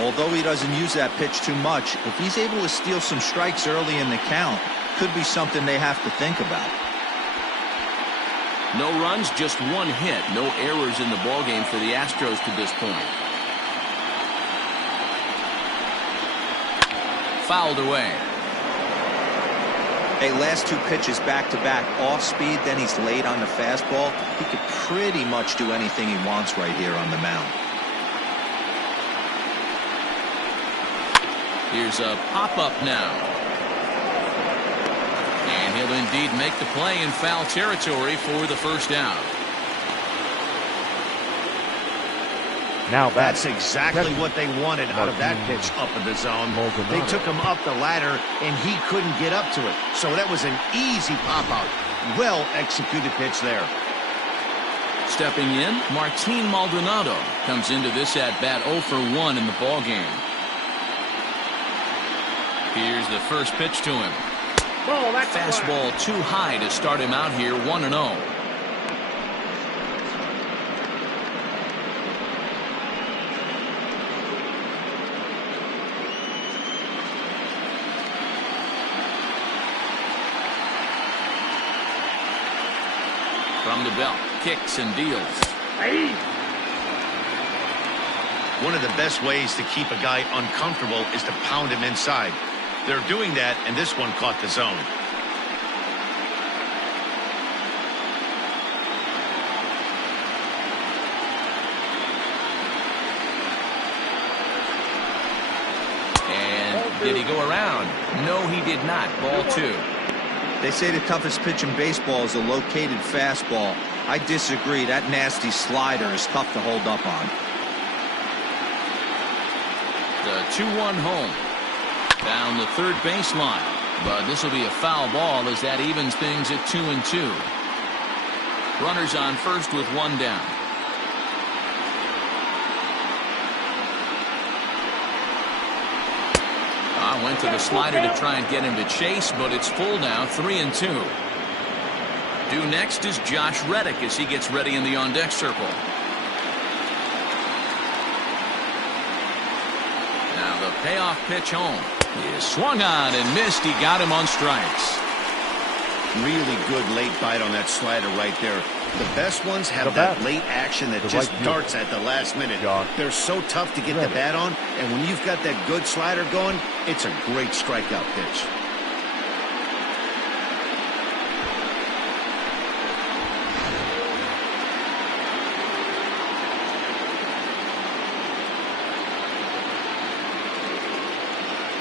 Although he doesn't use that pitch too much, if he's able to steal some strikes early in the count, could be something they have to think about. No runs, just 1 hit. No errors in the ballgame for the Astros to this point. Fouled away. Hey, last 2 pitches back-to-back, off speed, then he's late on the fastball. He could pretty much do anything he wants right here on the mound. Here's a pop-up now. And he'll indeed make the play in foul territory for the first out. Now That's exactly what they wanted out of that pitch up in the zone. They took him up the ladder, and he couldn't get up to it. So that was an easy pop-out. Well-executed pitch there. Stepping in, Martin Maldonado comes into this at-bat 0 for 1 in the ballgame. Here's the first pitch to him. Ball, that's Fastball too high to start him out here 1-0. From the belt, kicks and deals. One of the best ways to keep a guy uncomfortable is to pound him inside. They're doing that, and this one caught the zone. And did he go around? No, he did not. Ball 2. They say the toughest pitch in baseball is a located fastball. I disagree. That nasty slider is tough to hold up on. The 2-1 home. Down the third baseline. But this will be a foul ball as that evens things at 2-2. Runners on first with 1 down. Went to the slider to try and get him to chase, but it's full now, 3-2. Due next is Josh Reddick as he gets ready in the on-deck circle. Now the payoff pitch home. He is swung on and missed. He got him on strikes. Really good late bite on that slider right there. The best ones have that late action that just darts at the last minute. They're so tough to get the bat on, and when you've got that good slider going, it's a great strikeout pitch.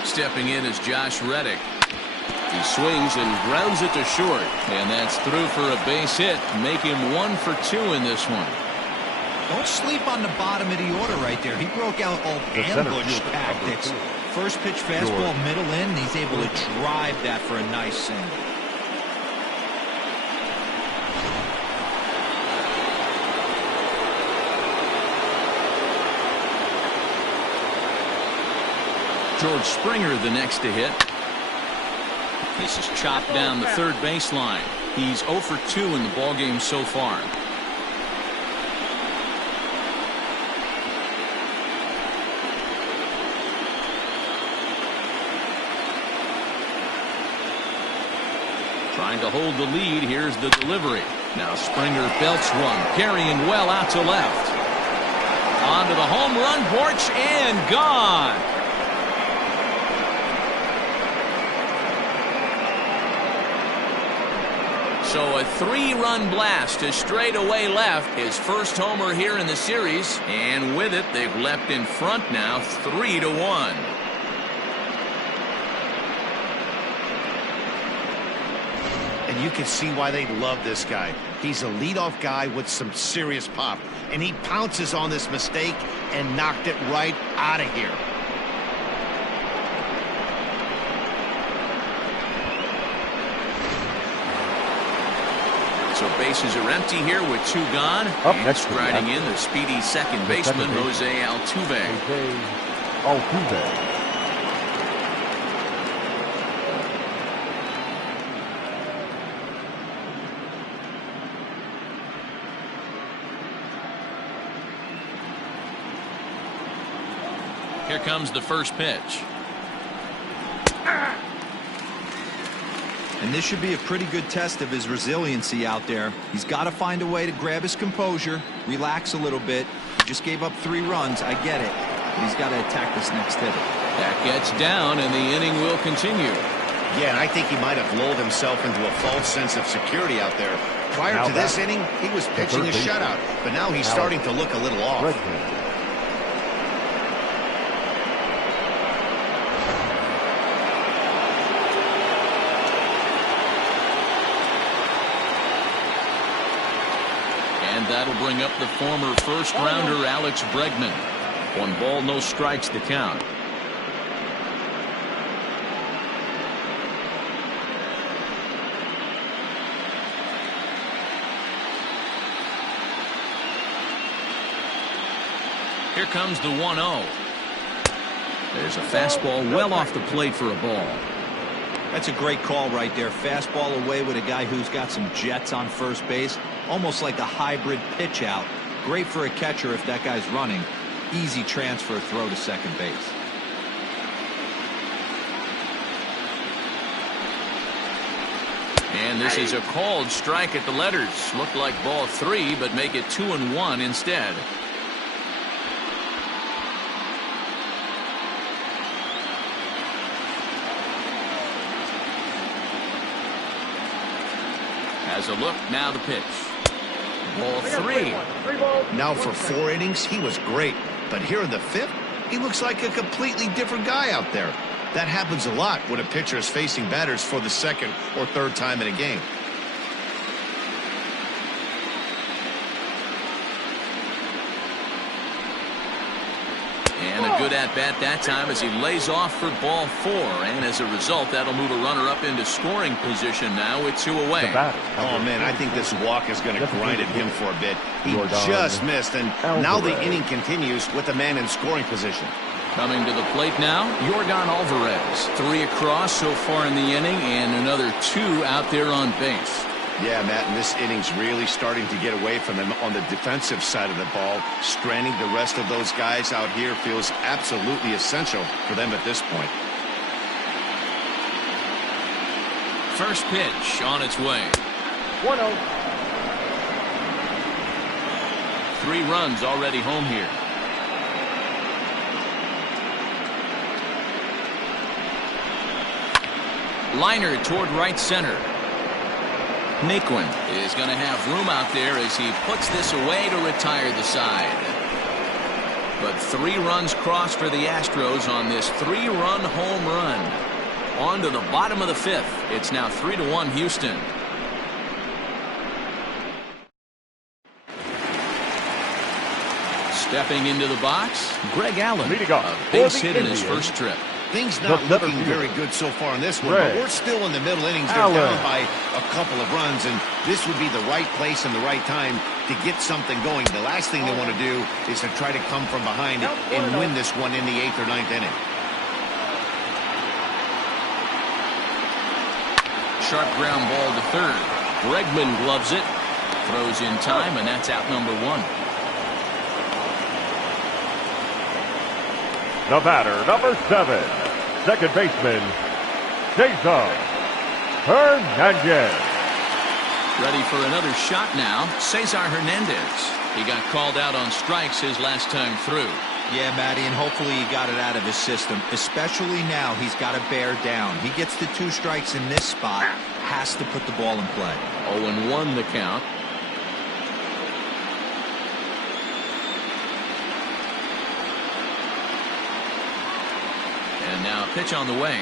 Stepping in is Josh Reddick. He swings and grounds it to short, and that's through for a base hit. Make him 1 for 2 in this one. Don't sleep on the bottom of the order right there. He broke out all ambush tactics. First pitch fastball, middle in, and he's able to drive that for a nice single. George Springer the next to hit. This is chopped down the third baseline. He's 0 for 2 in the ballgame so far. Trying to hold the lead. Here's the delivery. Now Springer belts one, carrying well out to left. Onto the home run porch and gone. So a 3-run blast to straightaway left. His first homer here in the series. And with it, they've leapt in front now 3-1. And you can see why they love this guy. He's a leadoff guy with some serious pop. And he pounces on this mistake and knocked it right out of here. So bases are empty here with 2 gone. Up and next, striding in the speedy second baseman, Jose Altuve. Here comes the first pitch. And this should be a pretty good test of his resiliency out there. He's got to find a way to grab his composure, relax a little bit. He just gave up 3 runs. I get it. But he's got to attack this next hitter. That gets down, and the inning will continue. Yeah, and I think he might have lulled himself into a false sense of security out there. Prior to this inning, he was pitching a shutout, but now he's starting to look a little off. And that'll bring up the former first-rounder Alex Bregman. 1 ball, no strikes to count. Here comes the 1-0. There's a fastball well off the plate for a ball. That's a great call right there. Fastball away with a guy who's got some jets on first base. Almost like a hybrid pitch out. Great for a catcher if that guy's running. Easy transfer throw to second base. And this is a called strike at the letters. Looked like ball 3, but make it 2-1 instead. Has a look, now the pitch. Ball 3. Now for 4 innings, he was great. But here in the 5th, he looks like a completely different guy out there. That happens a lot when a pitcher is facing batters for the 2nd or 3rd time in a game. And a good at-bat that time as he lays off for ball 4. And as a result, that'll move a runner up into scoring position now with 2 away. Oh, man, I think this walk is going to grind at him for a bit. He just missed, and now the inning continues with the man in scoring position. Coming to the plate now, Yordan Alvarez. 3 across so far in the inning, and another 2 out there on base. Yeah, Matt, and this inning's really starting to get away from him on the defensive side of the ball. Stranding the rest of those guys out here feels absolutely essential for them at this point. First pitch on its way. 1-0. 3 runs already home here. Liner toward right center. Naquin is going to have room out there as he puts this away to retire the side. But 3 runs crossed for the Astros on this 3-run home run. On to the bottom of the 5th. It's now 3-1 Houston. Stepping into the box, Greg Allen, a base hit in his first trip. Things not looking very good so far in this one, but we're still in the middle innings. They're down by a couple of runs, and this would be the right place and the right time to get something going. The last thing they want to do is to try to come from behind and win this one in the 8th or 9th inning. Sharp ground ball to third. Bregman gloves it, throws in time, and that's out number 1. The batter, number 7, second baseman, Cesar Hernandez. Ready for another shot now, Cesar Hernandez. He got called out on strikes his last time through. Yeah, Matty, and hopefully he got it out of his system. Especially now, he's got to bear down. He gets the 2 strikes in this spot, has to put the ball in play. 0-1 the count. And now pitch on the way.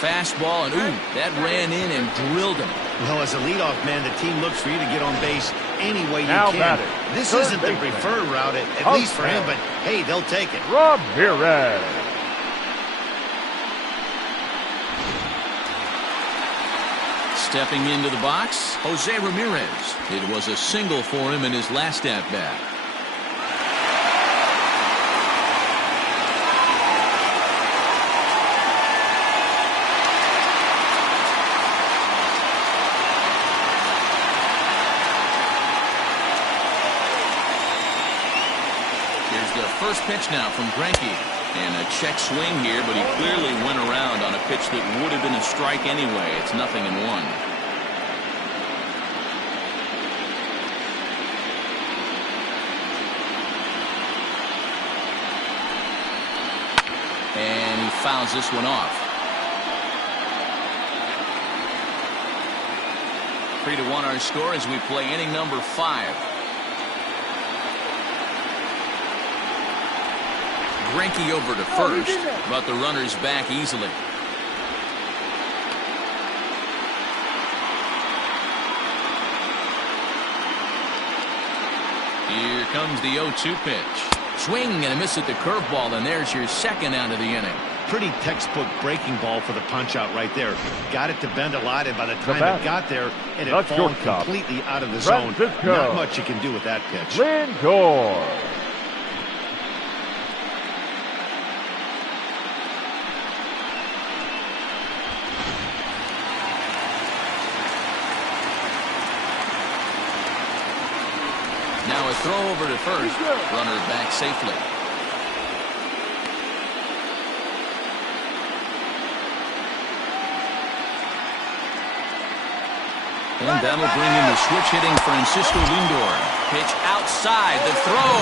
Fastball, and ooh, that ran in and drilled him. Well, as a leadoff man, the team looks for you to get on base any way you Now can. batting, This third isn't the baseman, preferred route, at least for him, but hey, they'll take it. Ramirez. Stepping into the box, Jose Ramirez. It was a single for him in his last at-bat. First pitch now from Greinke. And a check swing here, but he clearly went around on a pitch that would have been a strike anyway. It's 0-1. And he fouls this one off. 3-1 our score as we play inning number 5. Greinke over to first, but the runner's back easily. Here comes the 0-2 pitch. Swing and a miss at the curveball, and there's your second out of the inning. Pretty textbook breaking ball for the punch-out right there. Got it to bend a lot, and by the time it got there, it had fallen completely out of the zone. Not much you can do with that pitch. Lindor. Now a throw over to first. Runner back safely. And that'll bring in the switch-hitting Francisco Lindor. Pitch outside. The throw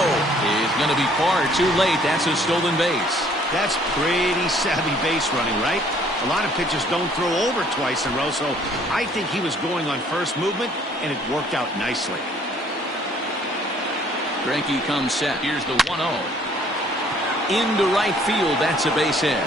is going to be far too late. That's a stolen base. That's pretty savvy base running, right? A lot of pitchers don't throw over twice in a row, so I think he was going on first movement, and it worked out nicely. Greinke comes set. Here's the 1-0. Into right field. That's a base hit.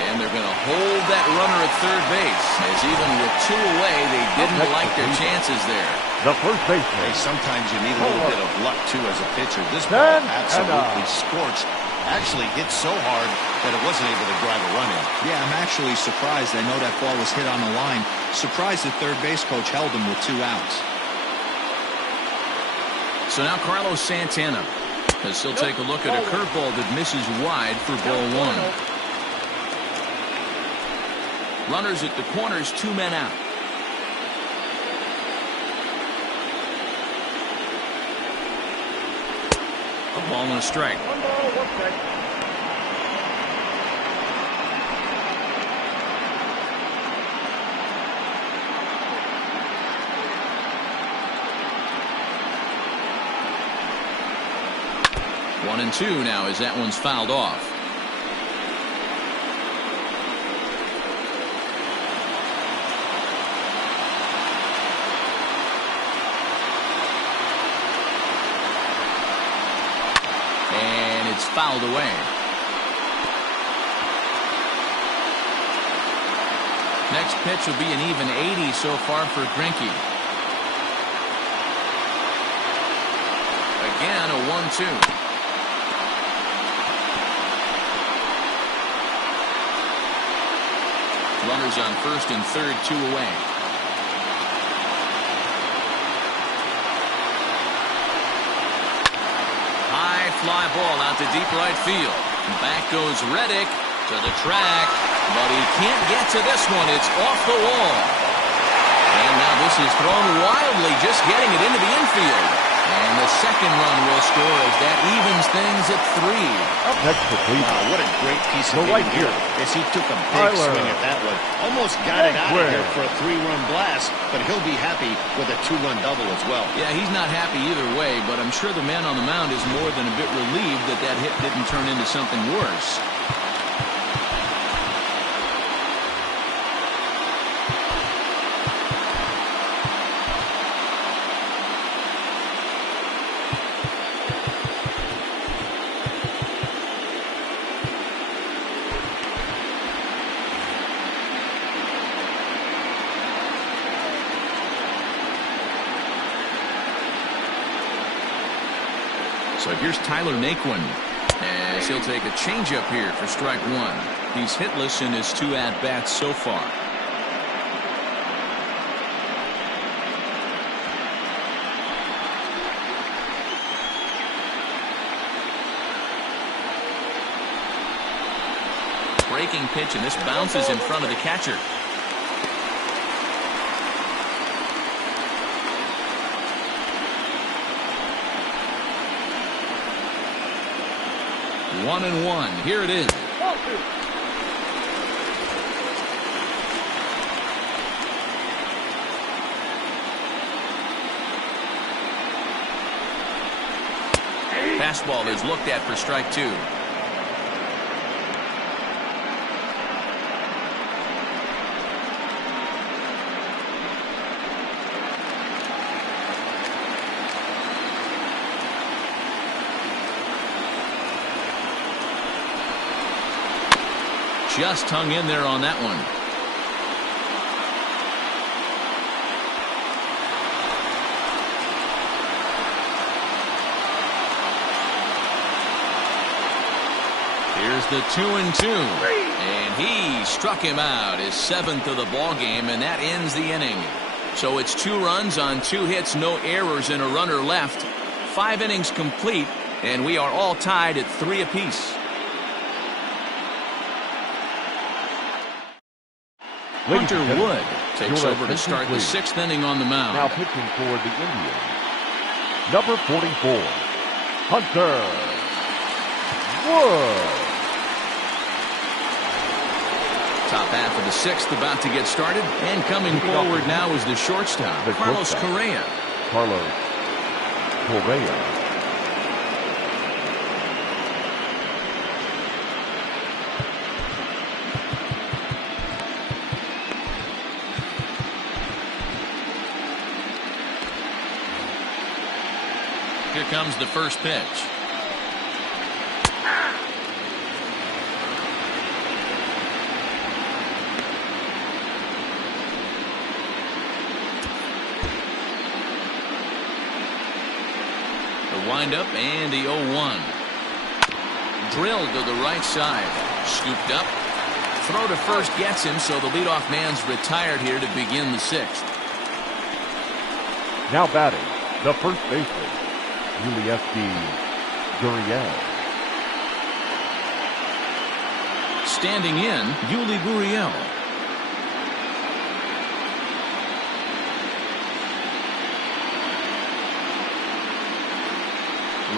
And they're going to hold that runner at third base, as even with 2 away, they didn't like their chances there. The first baseman. Hey, sometimes you need a little bit of luck, too, as a pitcher. This ball absolutely scorched. Actually hit so hard that it wasn't able to drive a run in. Yeah, I'm actually surprised. I know that ball was hit on the line. Surprised the third base coach held him with 2 outs. So now Carlos Santana, as he'll take a look at a curveball that misses wide for ball 1. Runners at the corners, 2 men out. A ball and a strike. 1 ball, 1 strike. One and two now as that one's fouled off. And it's fouled away. Next pitch will be an even 80 so far for Greinke. Again, a 1-2. Runners on first and third, 2 away. High fly ball out to deep right field. Back goes Reddick to the track, but he can't get to this one. It's off the wall. And now this is thrown wildly, just getting it into the infield. And the second run will score as that evens things at 3. Up next for Cleveland. Wow, what a great piece of right hitting here as he took a big swing at that one. Almost got it out of here for a 3-run blast, but he'll be happy with a 2-run double as well. Yeah, he's not happy either way, but I'm sure the man on the mound is more than a bit relieved that that hit didn't turn into something worse. So here's Tyler Naquin as he'll take a changeup here for strike 1. He's hitless in his 2 at-bats so far. Breaking pitch, and this bounces in front of the catcher. One and one. Here it is. Fastball is looked at for strike 2. Just hung in there on that one. Here's the 2-2. And he struck him out, his 7th of the ball game, and that ends the inning. So it's 2 runs on 2 hits, no errors, and a runner left. 5 innings complete, and we are all tied at 3 apiece. Hunter Wood takes over to start the 6th inning on the mound. Now pitching for the Indians, number 44, Hunter Wood. Top half of the 6th about to get started, and coming forward now is the shortstop, Carlos Correa. Carlos Correa. Here comes the first pitch. The windup and the 0-1. Drilled to the right side. Scooped up. Throw to first gets him, so the leadoff man's retired here to begin the 6th. Now batting, the first baseman, E-J-Abreu06's. Standing in, Yuli Gurriel.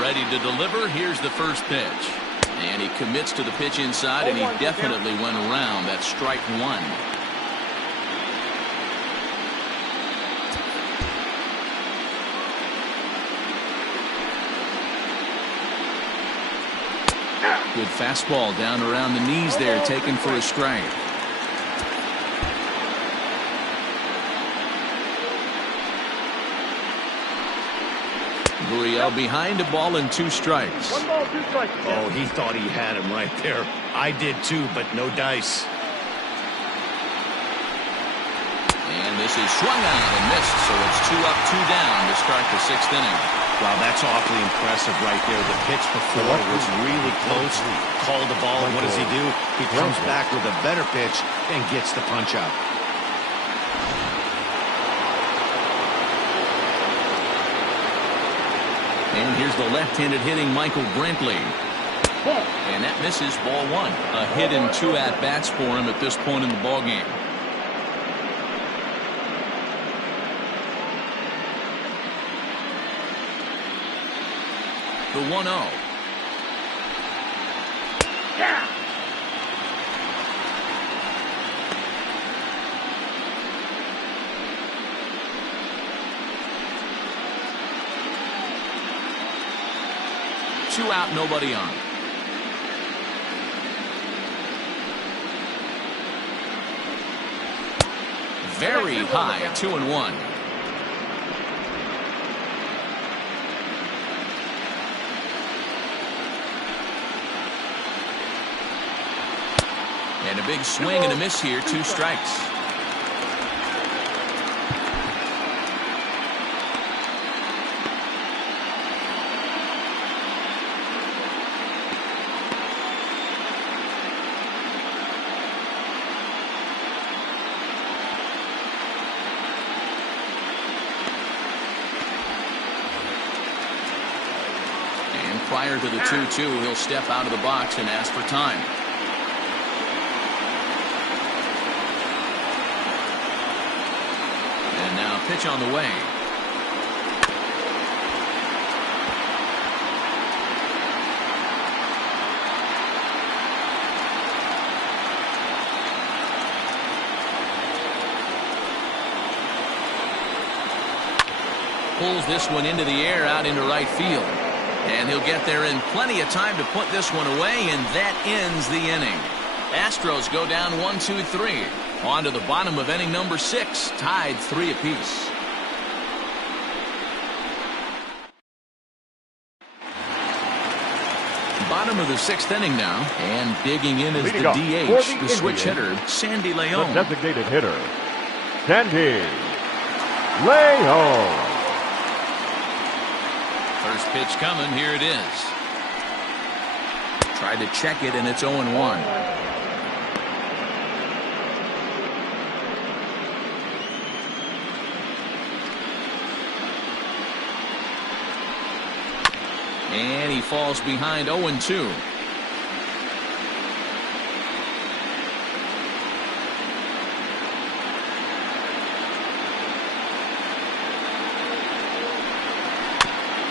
Ready to deliver. Here's the first pitch. And he commits to the pitch inside, and he definitely went around. That's strike one. Good fastball down around the knees there, taken for a strike. Gurriel behind, a ball and 2 strikes. 1 ball, 2 strikes. Oh, he thought he had him right there. I did too, but no dice. And this is swung on and missed, so it's 2 up, 2 down to start the 6th inning. Wow, that's awfully impressive right there. The pitch before was really close. Called the ball, and what does he do? He comes back with a better pitch and gets the punch out. And here's the left-handed hitting Michael Brantley. And that misses, ball 1. A hit and 2 at-bats for him at this point in the ballgame. The 1-0. Yeah. Two out, nobody on. Very high, 2-1. And a big swing and a miss here, 2 strikes. And prior to the 2-2, he'll step out of the box and ask for time. Pitch on the way. Pulls this one into the air out into right field. And he'll get there in plenty of time to put this one away, and that ends the inning. Astros go down 1-2-3. On to the bottom of inning number 6, tied 3 apiece. Bottom of the 6th inning now, and digging in is the DH, the switch hitter, Sandy Leon. The designated hitter, Sandy Leon. First pitch coming, here it is. Tried to check it, and it's 0-1. And he falls behind 0-2.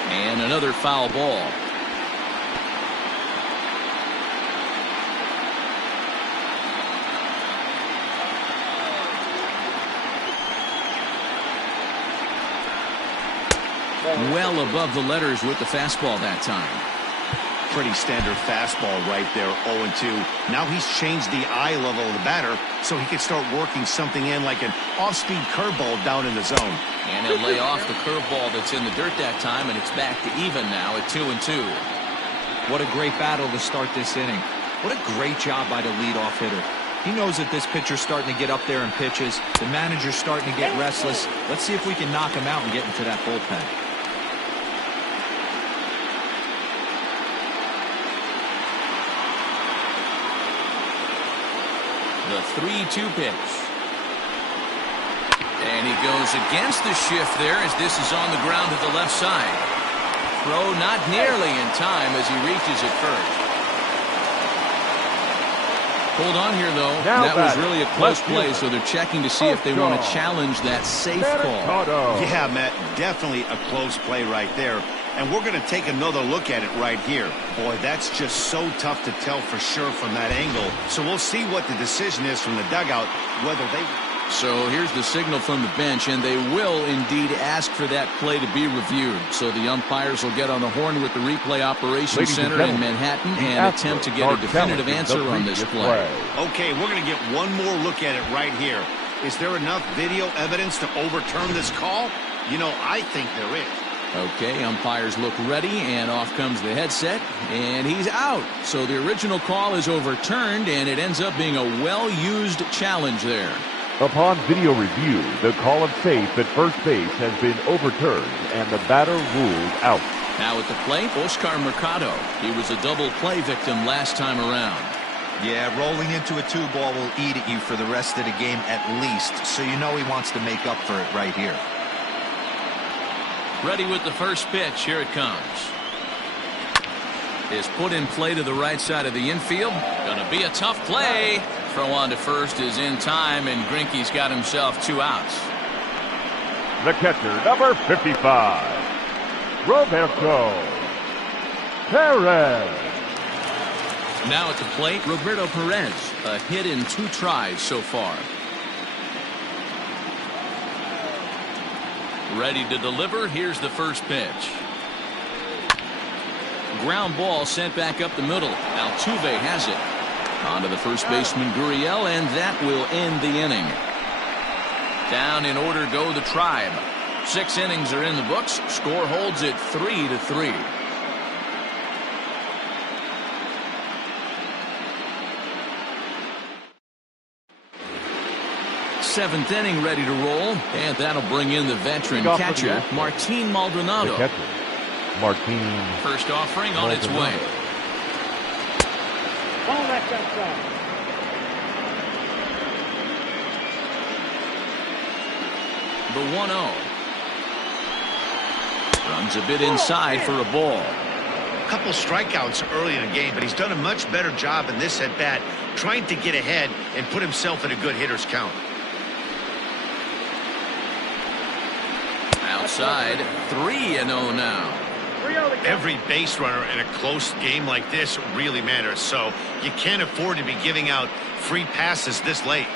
And another foul ball. Well above the letters with the fastball that time. Pretty standard fastball right there, 0-2. Now he's changed the eye level of the batter so he can start working something in like an off-speed curveball down in the zone. And he'll lay off the curveball that's in the dirt that time, and it's back to even now at 2-2. What a great battle to start this inning. What a great job by the leadoff hitter. He knows that this pitcher's starting to get up there in pitches. The manager's starting to get restless. Let's see if we can knock him out and get into that bullpen. The 3-2 pitch. And he goes against the shift there as this is on the ground to the left side. Throw not nearly in time as he reaches it first. Hold on here, though. Now that was batting, really a close left play, fielder. so they're checking to see if they want to challenge that safe call. Yeah, Matt, definitely a close play right there. And we're going to take another look at it right here. Boy, that's just so tough to tell for sure from that angle. So we'll see what the decision is from the dugout, whether they... So here's the signal from the bench, and they will indeed ask for that play to be reviewed. So the umpires will get on the horn with the replay operations center in Manhattan and attempt to get a definitive answer on this play. Okay, we're going to get one more look at it right here. Is there enough video evidence to overturn this call? You know, I think there is. Okay, umpires look ready, and off comes the headset, and he's out. So the original call is overturned, and it ends up being a well-used challenge there. Upon video review, the call of safe at first base has been overturned, and the batter ruled out. Now at the plate, Oscar Mercado. He was a double play victim last time around. Yeah, rolling into a 2-ball will eat at you for the rest of the game at least, so you know he wants to make up for it right here. Ready with the first pitch. Here it comes. Is put in play to the right side of the infield. Gonna be a tough play. Throw on to first is in time, and Greinke's got himself 2 outs. The catcher, number 55, Roberto Perez. Now at the plate, Roberto Perez. A hit in 2 tries so far. Ready to deliver. Here's the first pitch. Ground ball sent back up the middle. Altuve has it. On to the first baseman, Gurriel, and that will end the inning. Down in order go the Tribe. 6 innings are in the books. Score holds it 3-3. Seventh inning ready to roll, and that'll bring in the veteran catcher, Martin Maldonado. The catcher, Martin. First offering on its way. Ball, that's outside. The 1-0. Runs a bit inside for a ball. A couple strikeouts early in the game, but he's done a much better job in this at-bat trying to get ahead and put himself in a good hitter's count. Outside, 3-0 now. Every base runner in a close game like this really matters, so you can't afford to be giving out free passes this late.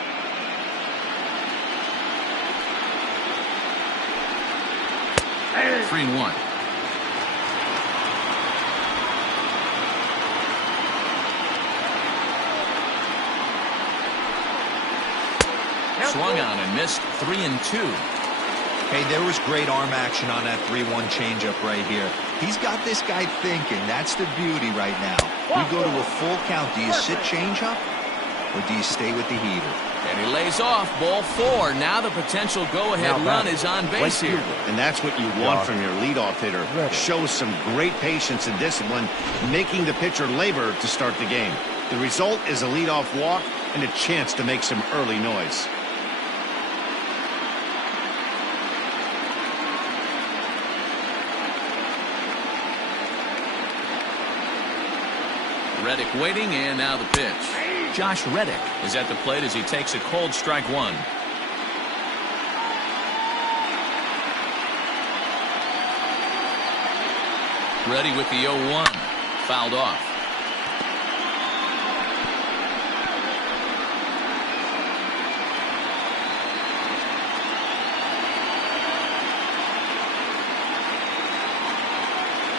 Hey. 3-1. Swung on and missed. 3-2. Hey, there was great arm action on that 3-1 changeup right here. He's got this guy thinking. That's the beauty right now. You go to a full count. Do you sit changeup or do you stay with the heater? And he lays off. Ball 4. Now the potential go-ahead run is on base here. And that's what you want from your leadoff hitter. Shows some great patience and discipline, making the pitcher labor to start the game. The result is a leadoff walk and a chance to make some early noise. Reddick waiting, and now the pitch. Josh Reddick is at the plate as he takes a cold strike 1. Ready with the 0-1. Fouled off.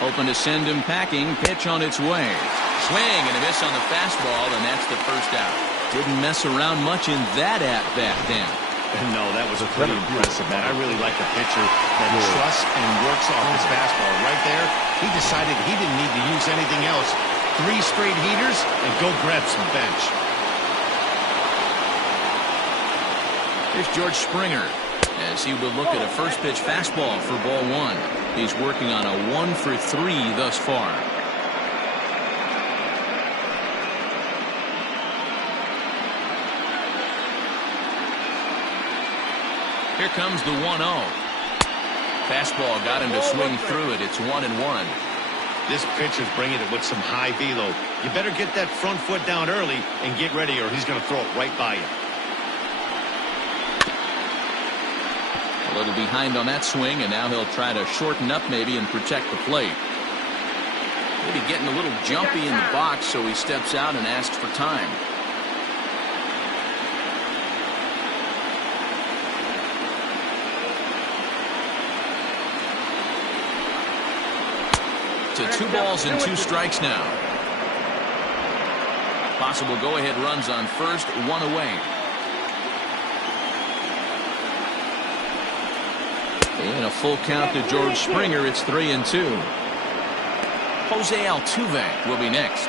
Hoping to send him packing. Pitch on its way. Swing and a miss on the fastball, and that's the first out. Didn't mess around much in that at-bat, Dan. No, that was pretty impressive, man. I really like a pitcher that trusts and works off his fastball. Right there, he decided he didn't need to use anything else. 3 straight heaters and go grab some bench. Here's George Springer as he will look at a first pitch fastball for ball 1. He's working on a 1 for 3 thus far. Here comes the 1-0. Fastball got him to swing through it. It's 1-1. This pitcher's bringing it with some high velo. You better get that front foot down early and get ready, or he's going to throw it right by you. A little behind on that swing, and now he'll try to shorten up maybe and protect the plate. Maybe getting a little jumpy in the box, so he steps out and asks for time. To 2 balls and 2 strikes now. Possible go-ahead runs on first, 1 away. And a full count to George Springer. It's 3-2. Jose Altuve will be next.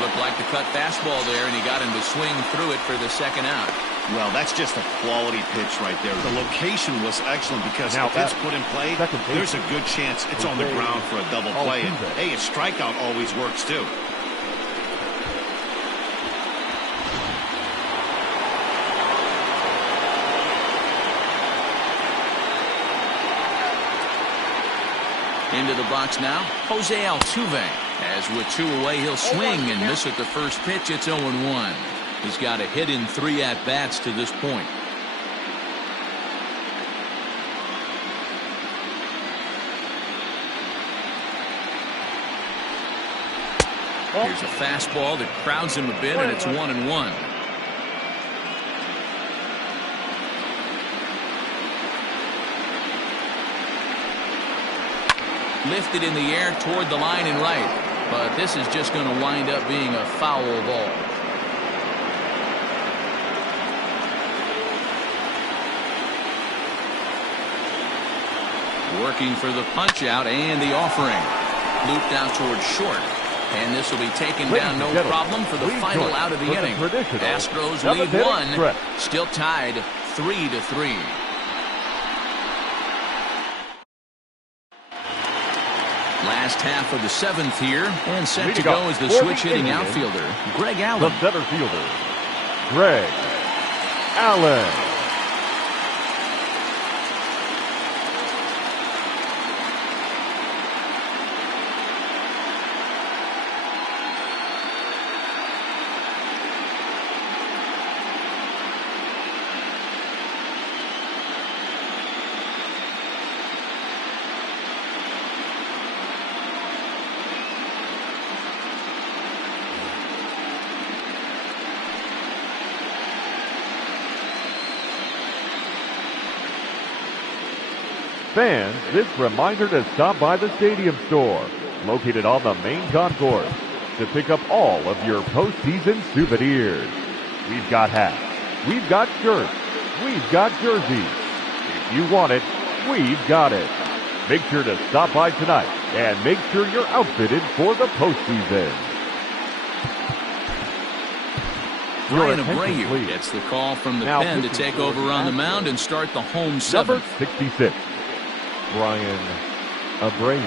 Looked like the cut fastball there, and he got him to swing through it for the second out. Well, that's just a quality pitch right there. The location was excellent because Now if it's put in play, there's a good chance it's on the ground for a double play. And, hey, a strikeout always works too. Into the box now, Jose Altuve. As with 2 away, he'll swing and miss at the first pitch. It's 0-1. He's got a hit in 3 at-bats to this point. Here's a fastball that crowds him a bit, and it's 1-1. Lifted in the air toward the line and right. But this is just going to wind up being a foul ball. Working for the punch out and the offering. Looped out towards short. And this will be taken down no problem for the final out of the inning. Astros lead 1. Still tied 3-3. Last half of the 7th here, and set to go is the switch-hitting outfielder, Greg Allen. The center fielder, Greg Allen. Fans, this reminder to stop by the Stadium Store, located on the main concourse, to pick up all of your postseason souvenirs. We've got hats, we've got shirts, we've got jerseys. If you want it, we've got it. Make sure to stop by tonight and make sure you're outfitted for the postseason. Brian Abreu gets the call from the pen to take over on the mound and start the home 7th. Number 66. Brian Abreu.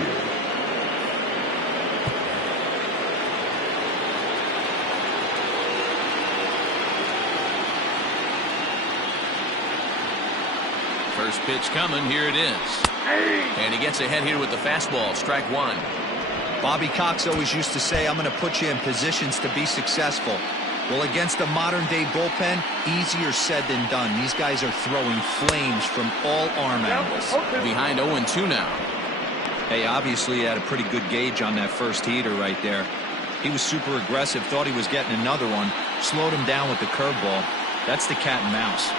First pitch coming. Here it is. And he gets ahead here with the fastball. Strike 1. Bobby Cox always used to say, I'm going to put you in positions to be successful. Well, against a modern-day bullpen, easier said than done. These guys are throwing flames from all arm angles. Behind 0-2 now. Hey, obviously he had a pretty good gauge on that first heater right there. He was super aggressive, thought he was getting another one, slowed him down with the curveball. That's the cat and mouse.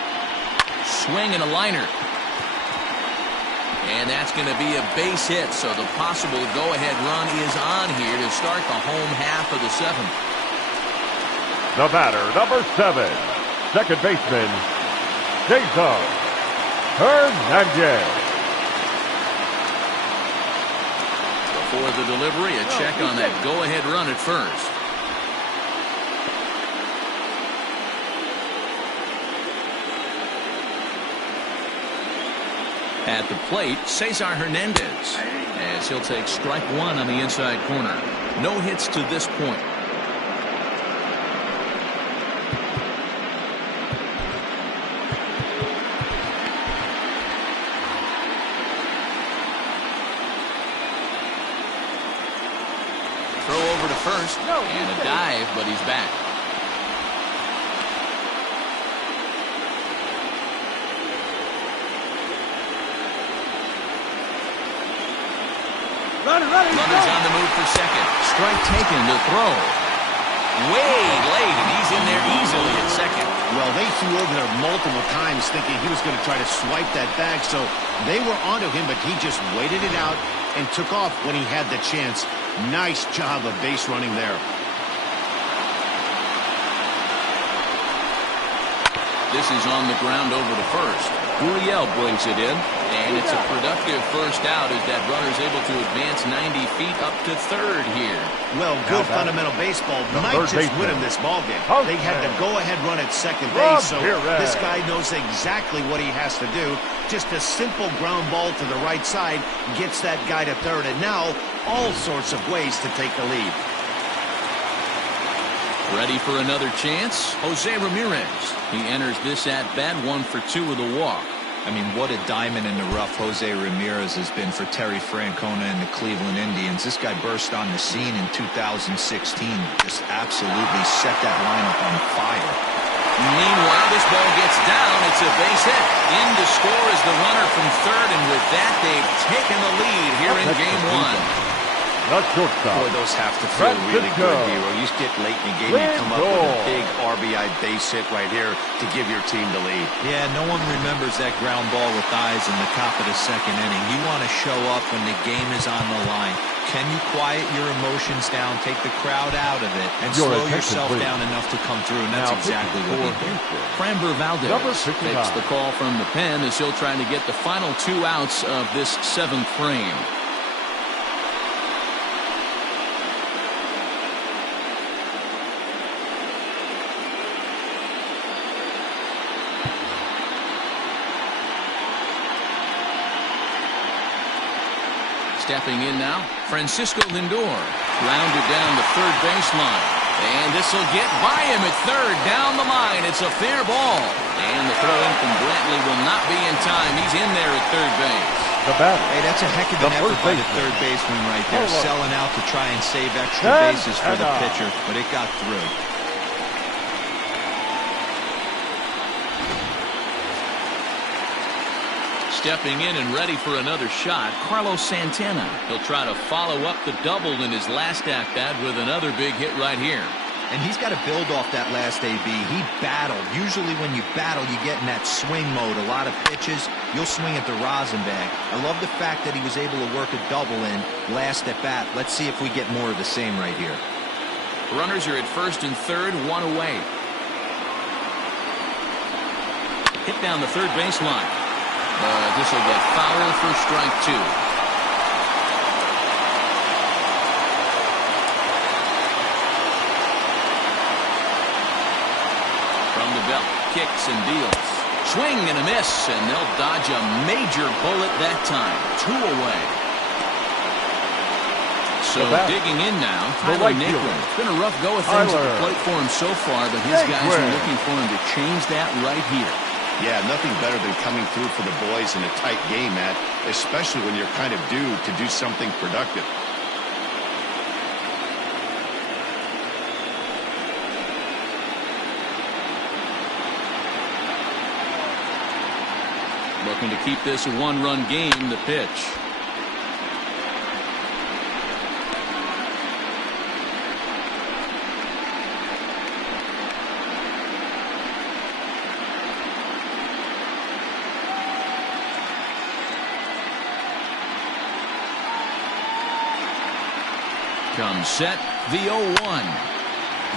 Swing and a liner. And that's going to be a base hit, so the possible go-ahead run is on here to start the home half of the 7th. The batter, number 7, second baseman, Jason Hernandez. Before the delivery, a check on that go-ahead run at first. At the plate, Cesar Hernandez, as he'll take strike 1 on the inside corner. No hits to this point. first. And a dive, but he's back. Runners on the move for second. Strike taken to throw. Way late, and he's in there easily at second. Well, they threw over there multiple times thinking he was going to try to swipe that bag, so they were onto him, but he just waited it out and took off when he had the chance. Nice job of base running there. This is on the ground over to first. Gurriel brings it in, and it's a productive first out as that runner's able to advance 90 feet up to third here. Well, good fundamental baseball might just win him this ball game. They had the go-ahead run at second base, so this guy knows exactly what he has to do. Just a simple ground ball to the right side gets that guy to third, and now all sorts of ways to take the lead. Ready for another chance? Jose Ramirez. He enters this at-bat 1 for 2 with a walk. I mean, what a diamond in the rough Jose Ramirez has been for Terry Francona and the Cleveland Indians. This guy burst on the scene in 2016. Just absolutely set that lineup on fire. Meanwhile, this ball gets down. It's a base hit. In to score is the runner from third, and with that, they've taken the lead here in Game 1. The shortstop. Boy, those have to feel really good, Hero. You get late in the game, you come up with a big RBI base hit right here to give your team the lead. Yeah, no one remembers that ground ball with eyes in the top of the second inning. You want to show up when the game is on the line. Can you quiet your emotions down, take the crowd out of it, and slow yourself down enough to come through? And that's exactly what he did. Framber Valdez takes the call from the pen as he'll try to get the final 2 outs of this 7th frame. Stepping in now, Francisco Lindor. Grounded down the third baseline. And this will get by him at third. Down the line. It's a fair ball. And the throw in from Brantley will not be in time. He's in there at third base. Hey, that's a heck of an effort by the third baseman right there. Selling out to try and save extra bases for the pitcher, but it got through. Stepping in and ready for another shot, Carlos Santana. He'll try to follow up the double in his last at-bat with another big hit right here. And he's got to build off that last AB. He battled. Usually when you battle, you get in that swing mode. A lot of pitches, you'll swing at the rosin bag. I love the fact that he was able to work a double in last at-bat. Let's see if we get more of the same right here. Runners are at first and third, 1 away. Hit down the third baseline. But this will get foul for strike 2. From the belt, kicks and deals. Swing and a miss, and they'll dodge a major bullet that time. 2 away. So digging in now, Tyler Naquin. It's been a rough go of things at the plate for him so far, but his guys are looking for him to change that right here. Yeah, nothing better than coming through for the boys in a tight game, Matt, especially when you're kind of due to do something productive. Looking to keep this a 1-run game, the pitch. Comes set, the 0-1.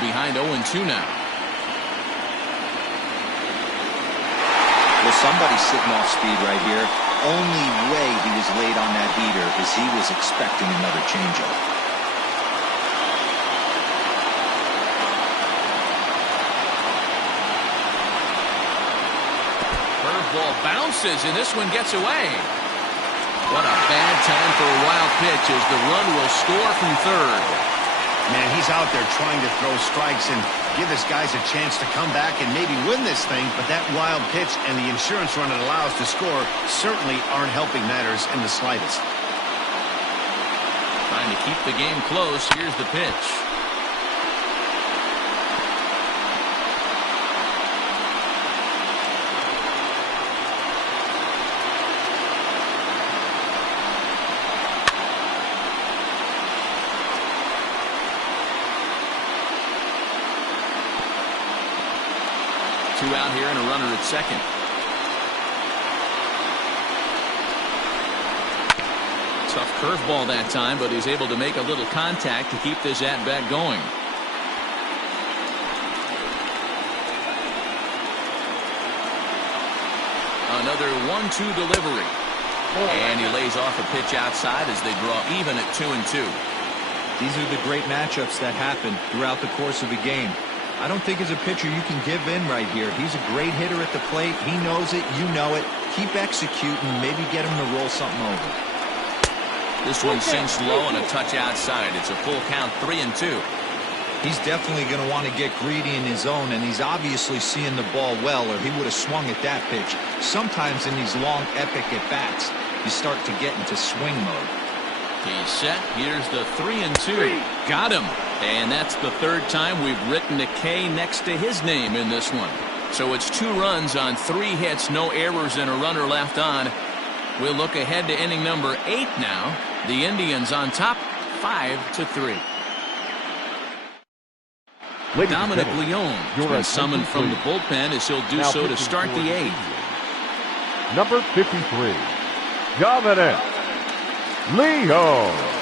Behind 0-2 now. Well, somebody's sitting off speed right here. Only way he was late on that heater is he was expecting another changeup. Curveball bounces, and this one gets away. What a bad time for a wild pitch as the run will score from third. Man, he's out there trying to throw strikes and give his guys a chance to come back and maybe win this thing, but that wild pitch and the insurance run it allows to score certainly aren't helping matters in the slightest. Trying to keep the game close. Here's the pitch. Two out here and a runner at second. Tough curveball that time, but he's able to make a little contact to keep this at-bat going. Another 1-2 delivery. And he lays off a pitch outside as they draw even at 2-2. These are the great matchups that happen throughout the course of a game. I don't think as a pitcher you can give in right here. He's a great hitter at the plate. He knows it. You know it. Keep executing. Maybe get him to roll something over. This one sinks low and a touch outside. It's a full count, 3-2. He's definitely going to want to get greedy in his zone, and he's obviously seeing the ball well, or he would have swung at that pitch. Sometimes in these long, epic at-bats, you start to get into swing mode. He's set. Here's the 3-2. Got him. And that's the third time we've written a K next to his name in this one. So it's 2 runs on 3 hits, no errors, and a runner left on. We'll look ahead to inning number 8 now. The Indians on top, 5-3. Dominic Leone has been summoned from the bullpen as he'll do so to start the 8th. Number 53, Dominic Leone.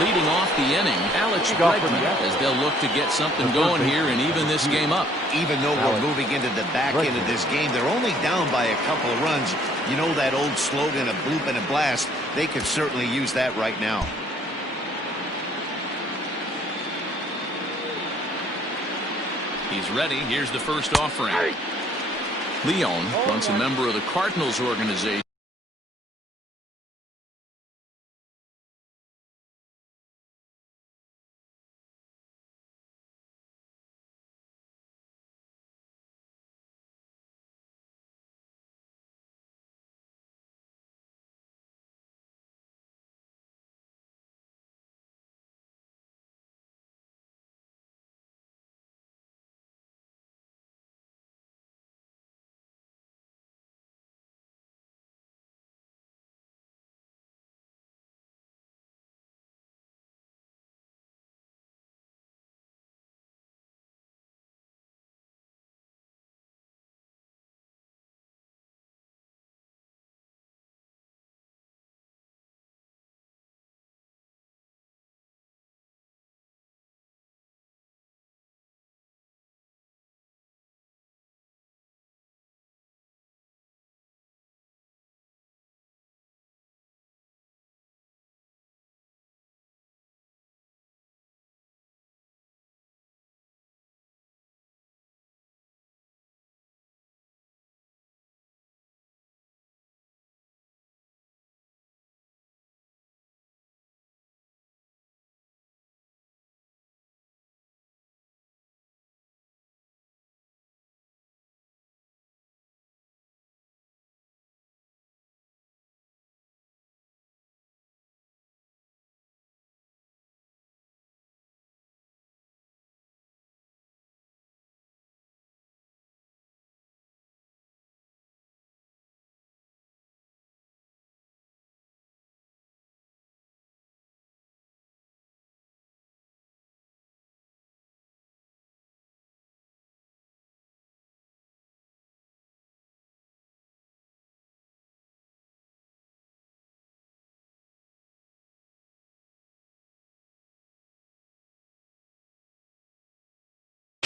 Leading off the inning, Alex Bregman, as they'll look to get something going here and even this game up. Even though we're moving into the back end of this game, they're only down by a couple of runs. You know that old slogan, a bloop and a blast? They could certainly use that right now. He's ready. Here's the first offering. Leone, once a member of the Cardinals organization.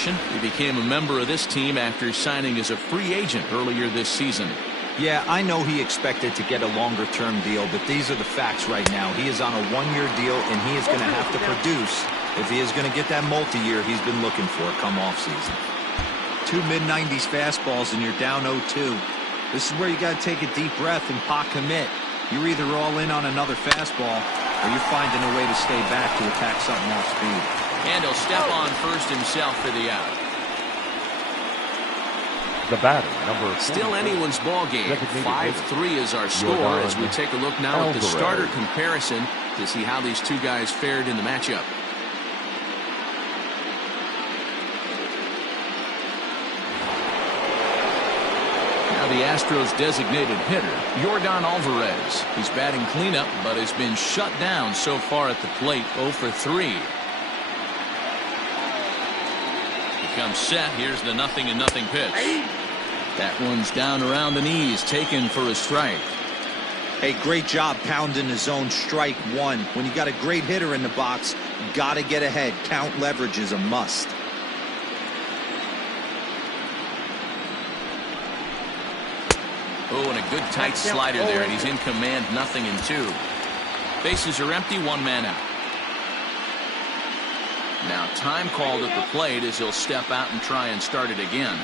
He became a member of this team after signing as a free agent earlier this season. Yeah, I know he expected to get a longer-term deal, but these are the facts right now. He is on a 1-year deal, and he is going to have to produce if he is going to get that multi-year he's been looking for come off-season. 2 mid-90s fastballs, and you're down 0-2. This is where you got to take a deep breath and pot commit. You're either all in on another fastball, or you're finding a way to stay back to attack something off speed. And he'll step on first himself for the out. The batter, number Still anyone's ball game. 5-3 is our score as we take a look now at the starter comparison to see how these two guys fared in the matchup. Now the Astros designated hitter, Yordan Alvarez. He's batting cleanup, but has been shut down so far at the plate, 0 for 3. comes set. Here's the 0-0 pitch. That one's down around the knees, taken for a strike. Hey, great job pounding the zone. Strike one. When you got a great hitter in the box, got to get ahead. Count leverage is a must. Oh, and a good tight slider there, and he's in command. 0-2. Bases are empty, one man out. Now time called at the plate as he'll step out and try and start it again.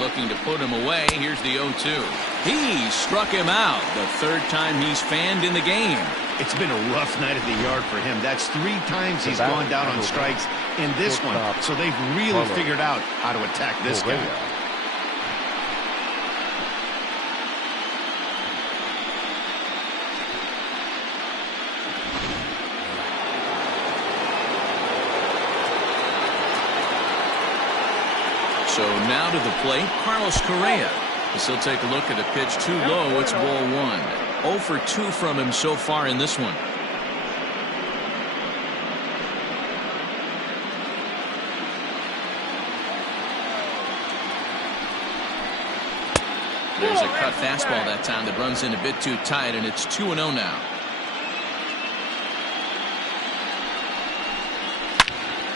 Looking to put him away. Here's the 0-2. He struck him out. The third time he's fanned in the game. It's been a rough night at the yard for him. That's 3 times he's gone down on strikes in this one. So they've really figured out how to attack this guy. So now to the plate, Carlos Correa. As he'll take a look at a pitch too low. It's ball 1. 0 for 2 from him so far in this one. There's a cut fastball that time that runs in a bit too tight, and it's 2-0 now.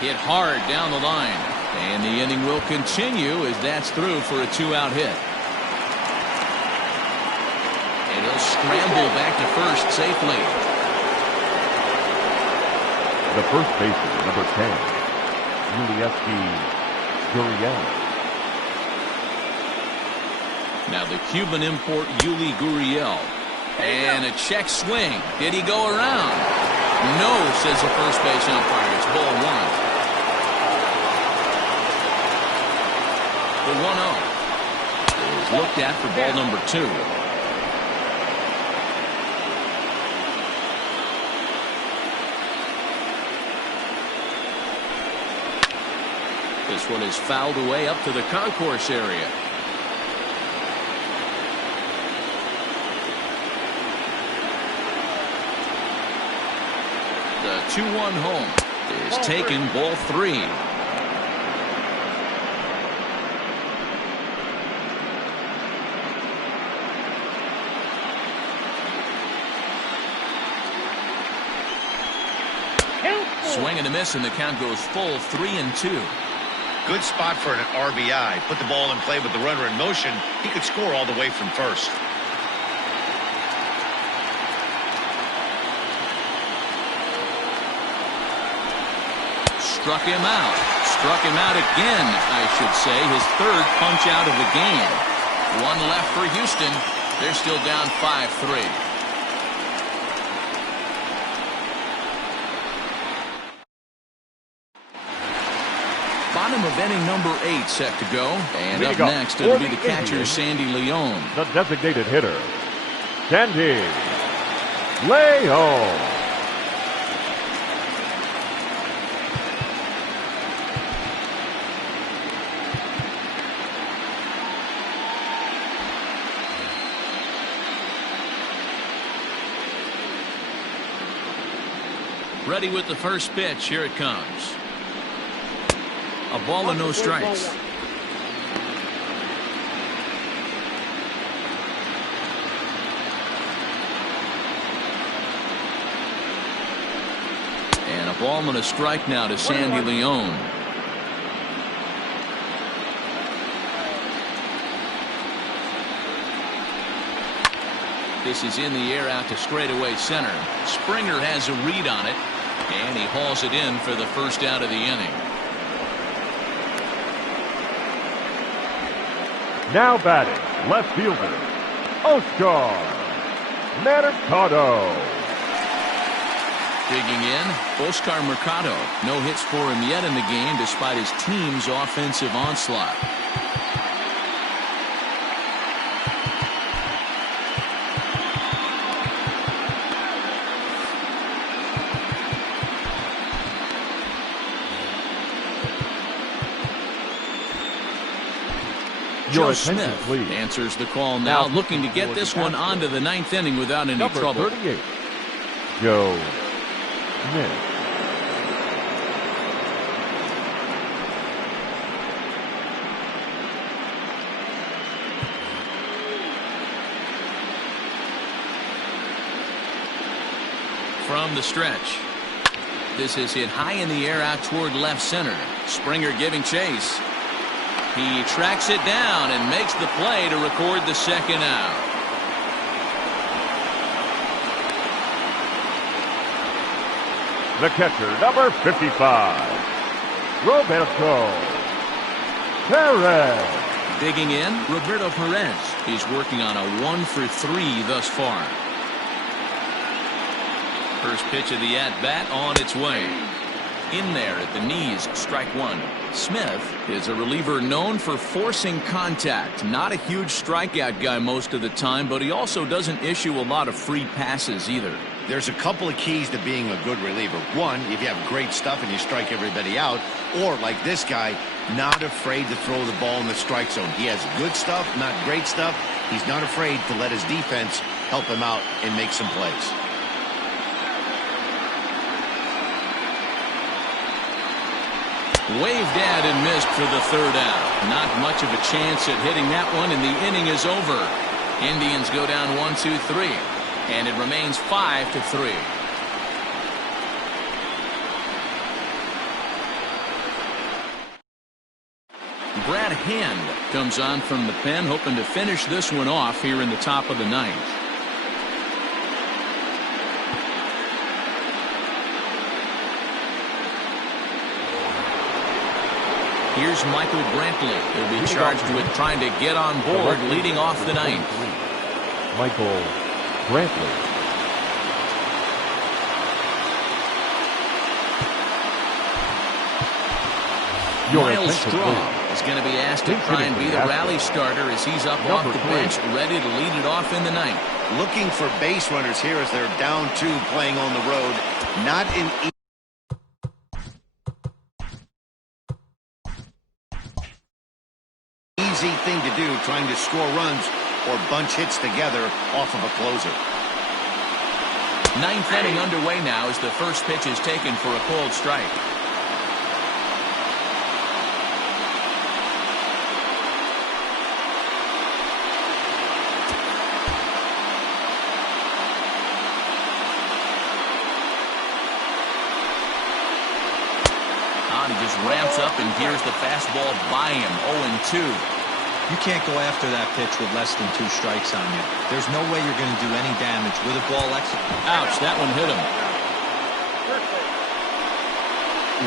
Hit hard down the line. And the inning will continue as that's through for a 2-out hit. And he'll scramble back to first safely. The first baseman, number 10, E-J-Abreu06's. Now the Cuban import Yuli Gurriel. And a check swing. Did he go around? No, says the first base umpire. It's ball 1. The 1-0 is looked at for ball number 2. This one is fouled away up to the concourse area. The 2-1 home is taken, ball 3. Swing and a miss, and the count goes full 3-2. Good spot for an RBI. Put the ball in play with the runner in motion. He could score all the way from first. Struck him out. Struck him out again, I should say. His third punch out of the game. One left for Houston. They're still down 5-3. Bottom of inning number 8 set to go. And up next, it'll be the catcher, Sandy Leon. The designated hitter, Sandy Leon. Ready with the first pitch. Here it comes. A ball and no strikes. And a ball and a strike now to Sandy Leon. This is in the air out to straightaway center. Springer has a read on it, and he hauls it in for the first out of the inning. Now batting, left fielder, Oscar Mercado. Digging in, Oscar Mercado. No hits for him yet in the game despite his team's offensive onslaught. Joe Smith answers the call now, looking to get this one onto the 9th inning without any trouble. 38, Joe Smith. From the stretch. This is hit high in the air out toward left center. Springer giving chase. He tracks it down and makes the play to record the second out. The catcher, number 55, Roberto Perez. Digging in, Roberto Perez. He's working on a 1-for-3 thus far. First pitch of the at-bat on its way. In there at the knees, strike one. Smith is a reliever known for forcing contact. Not a huge strikeout guy most of the time, but he also doesn't issue a lot of free passes either. There's a couple of keys to being a good reliever. One, if you have great stuff and you strike everybody out, or like this guy, not afraid to throw the ball in the strike zone. He has good stuff, not great stuff. He's not afraid to let his defense help him out and make some plays. Waved at and missed for the third out. Not much of a chance at hitting that one, and the inning is over. Indians go down 1-2-3, and it remains 5-3. Brad Hand comes on from the pen, hoping to finish this one off here in the top of the ninth. Here's Michael Brantley. He'll be charged with trying to get on board, leading off the ninth. Michael Brantley. Miles Straw is going to be asked to try and be the rally starter as he's up off the bench, ready to lead it off in the ninth. Looking for base runners here as they're down 2 playing on the road. Not an easy thing to do, trying to score runs or bunch hits together off of a closer. Ninth inning underway now as the first pitch is taken for a cold strike. He just ramps up and gears the fastball by him. 0-2. You can't go after that pitch with less than 2 strikes on you. There's no way you're going to do any damage with a ball executed. Ouch, that one hit him.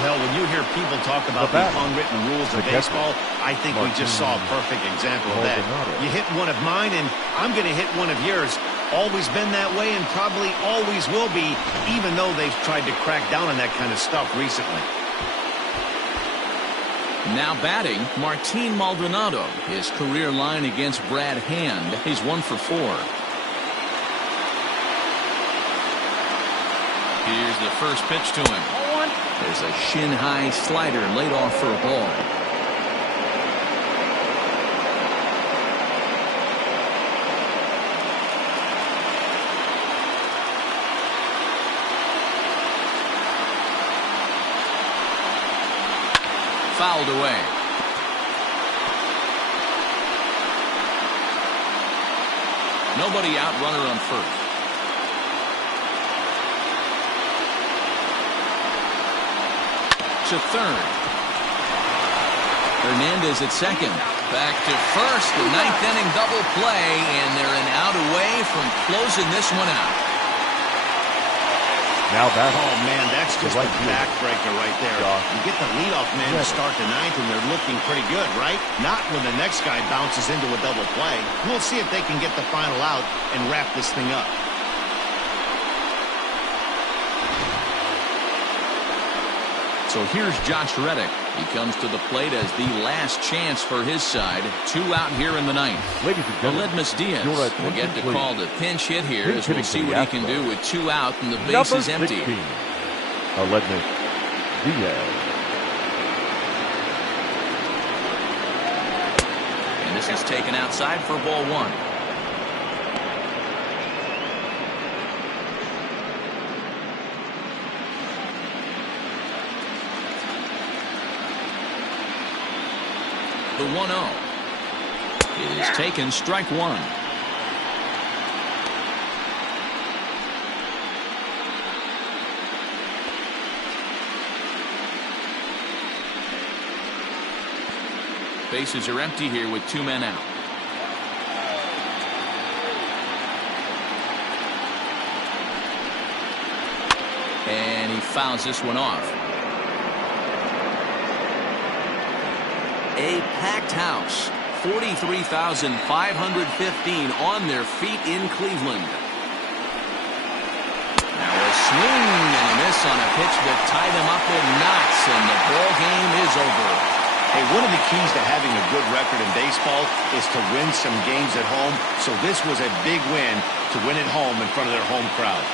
Well, when you hear people talk about the unwritten rules of baseball, I think we just saw a perfect example of that. You hit one of mine, and I'm going to hit one of yours. Always been that way and probably always will be, even though they've tried to crack down on that kind of stuff recently. Now batting, Martin Maldonado. His career line against Brad Hand. He's 1 for 4. Here's the first pitch to him. There's a shin-high slider laid off for a ball. Fouled away. Nobody out, runner on first. To third. Hernandez at second. Back to first. The 9th inning double play, and they're an out away from closing this one out. Now back. Oh, man, that's just a backbreaker right there. You get the leadoff man to start the 9th, and they're looking pretty good, right? Not when the next guy bounces into a double play. We'll see if they can get the final out and wrap this thing up. So here's Josh Reddick. He comes to the plate as the last chance for his side. 2 out here in the 9th. Ladies and gentlemen, Aledmys Diaz will get to call the pinch hit here as we'll see what he can do with 2 out and the base is empty. Aledmys Diaz. And this is taken outside for ball 1. 1-0. It is taken, strike one. Bases are empty here with 2 men out. And he fouls this one off. A packed house. 43,515 on their feet in Cleveland. Now a swing and a miss on a pitch that tied him up in knots, and the ball game is over. Hey, one of the keys to having a good record in baseball is to win some games at home, so this was a big win to win at home in front of their home crowd.